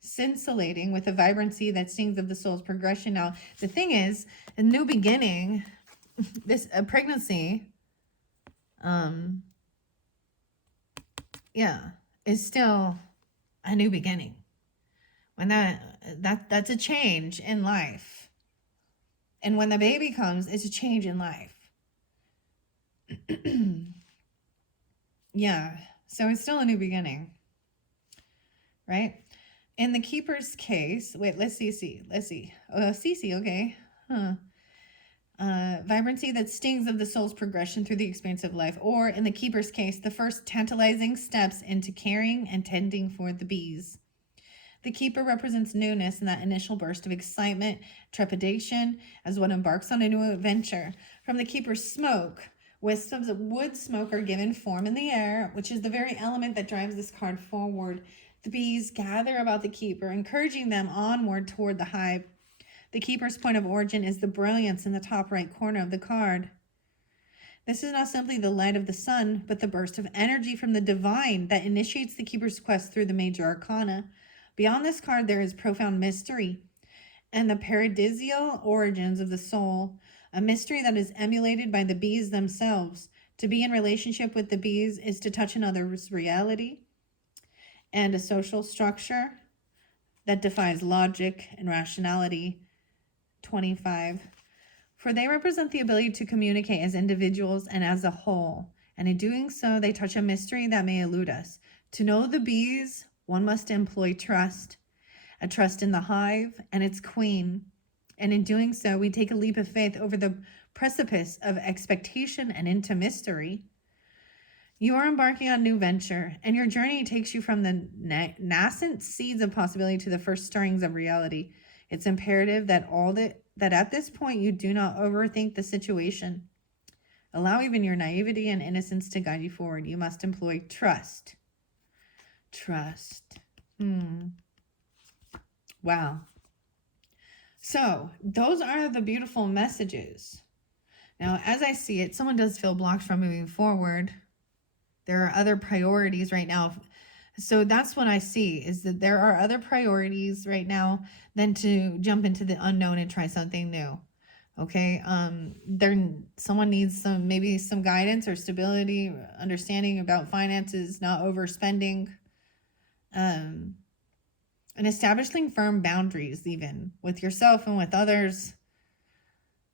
scintillating with a vibrancy that sings of the soul's progression. Now, the thing is, a new beginning, a pregnancy, is still a new beginning. When that's a change in life. And when the baby comes, it's a change in life. Yeah, so it's still a new beginning, right? In the keeper's case, wait, let's see. Cece, okay. Huh. Vibrancy that stings of the soul's progression through the experience of life. Or in the keeper's case, the first tantalizing steps into caring and tending for the bees. The keeper represents newness in that initial burst of excitement, trepidation, as one embarks on a new adventure. From the keeper's smoke, wisps of wood smoke are given form in the air, which is the very element that drives this card forward. The bees gather about the keeper, encouraging them onward toward the hive. The keeper's point of origin is the brilliance in the top right corner of the card. This is not simply the light of the sun, but the burst of energy from the divine that initiates the keeper's quest through the major arcana. Beyond this card, there is profound mystery and the paradisial origins of the soul, a mystery that is emulated by the bees themselves. To be in relationship with the bees is to touch another's reality and a social structure that defies logic and rationality. 25. For they represent the ability to communicate as individuals and as a whole, and in doing so, they touch a mystery that may elude us. To know the bees, one must employ trust, a trust in the hive and its queen. And in doing so, we take a leap of faith over the precipice of expectation and into mystery. You are embarking on a new venture, and your journey takes you from the nascent seeds of possibility to the first stirrings of reality. It's imperative that at this point you do not overthink the situation. Allow even your naivety and innocence to guide you forward. You must employ trust. Trust. Wow. So those are the beautiful messages. Now, as I see it, someone does feel blocked from moving forward. There are other priorities right now. So that's what I see, is that there are other priorities right now than to jump into the unknown and try something new. Okay. Someone needs maybe some guidance or stability, understanding about finances, not overspending, and establishing firm boundaries, even with yourself and with others,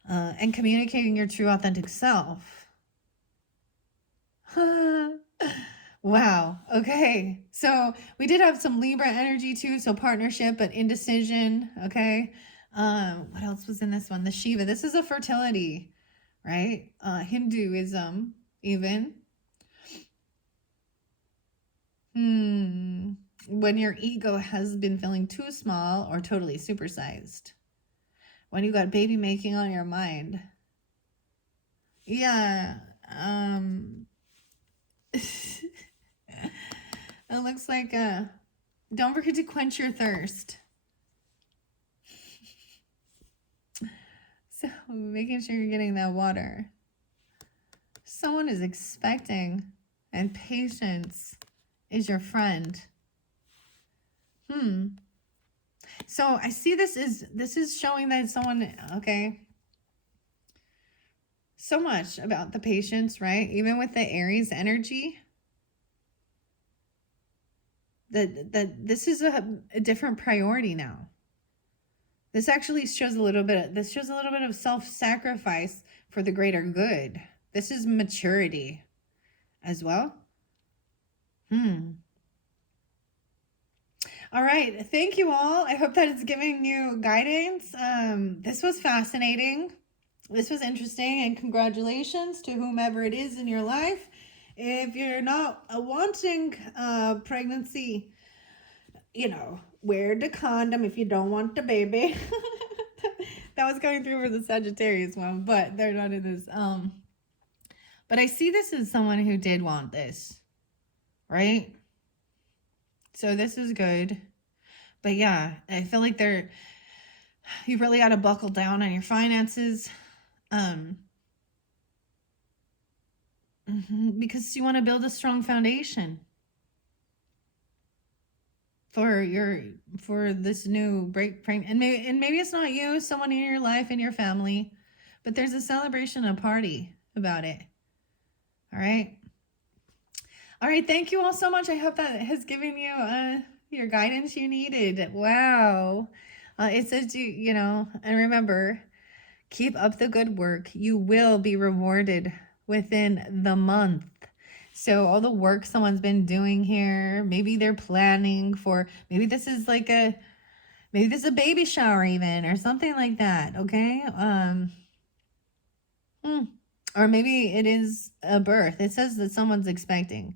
and communicating your true authentic self. Wow. Okay. So we did have some Libra energy too. So partnership, but indecision. Okay. What else was in this one? The Shiva. This is a fertility, right? Hinduism, even. When your ego has been feeling too small or totally supersized. When you got baby making on your mind. Yeah. It looks like don't forget to quench your thirst. So making sure you're getting that water. Someone is expecting, and patience is your friend. So I see this is showing that someone, okay. So much about the patience, right? Even with the Aries energy. That this is a different priority now. This actually shows a little bit of self-sacrifice for the greater good. This is maturity as well. All right. Thank you all. I hope that it's giving you guidance. This was fascinating. This was interesting, and congratulations to whomever it is in your life. If you're not wanting pregnancy, wear the condom if you don't want the baby. That was going through for the Sagittarius one, but they're not in this. But I see this as someone who did want this, right? So this is good. But yeah, I feel like you really got to buckle down on your finances. Because you want to build a strong foundation for this new break, and maybe it's not you, someone in your life, in your family, but there's a celebration, a party about it. All right. Thank you all so much. I hope that has given you your guidance you needed. Wow. It says and remember, keep up the good work. You will be rewarded within the month. So all the work someone's been doing here, maybe they're planning for, maybe this is like maybe this is a baby shower even, or something like that, okay? Or maybe it is a birth. It says that someone's expecting.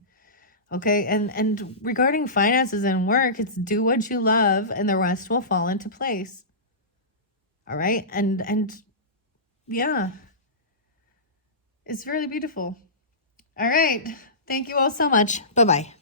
Okay? And regarding finances and work, it's do what you love and the rest will fall into place. All right? And yeah, it's really beautiful. All right. Thank you all so much. Bye-bye.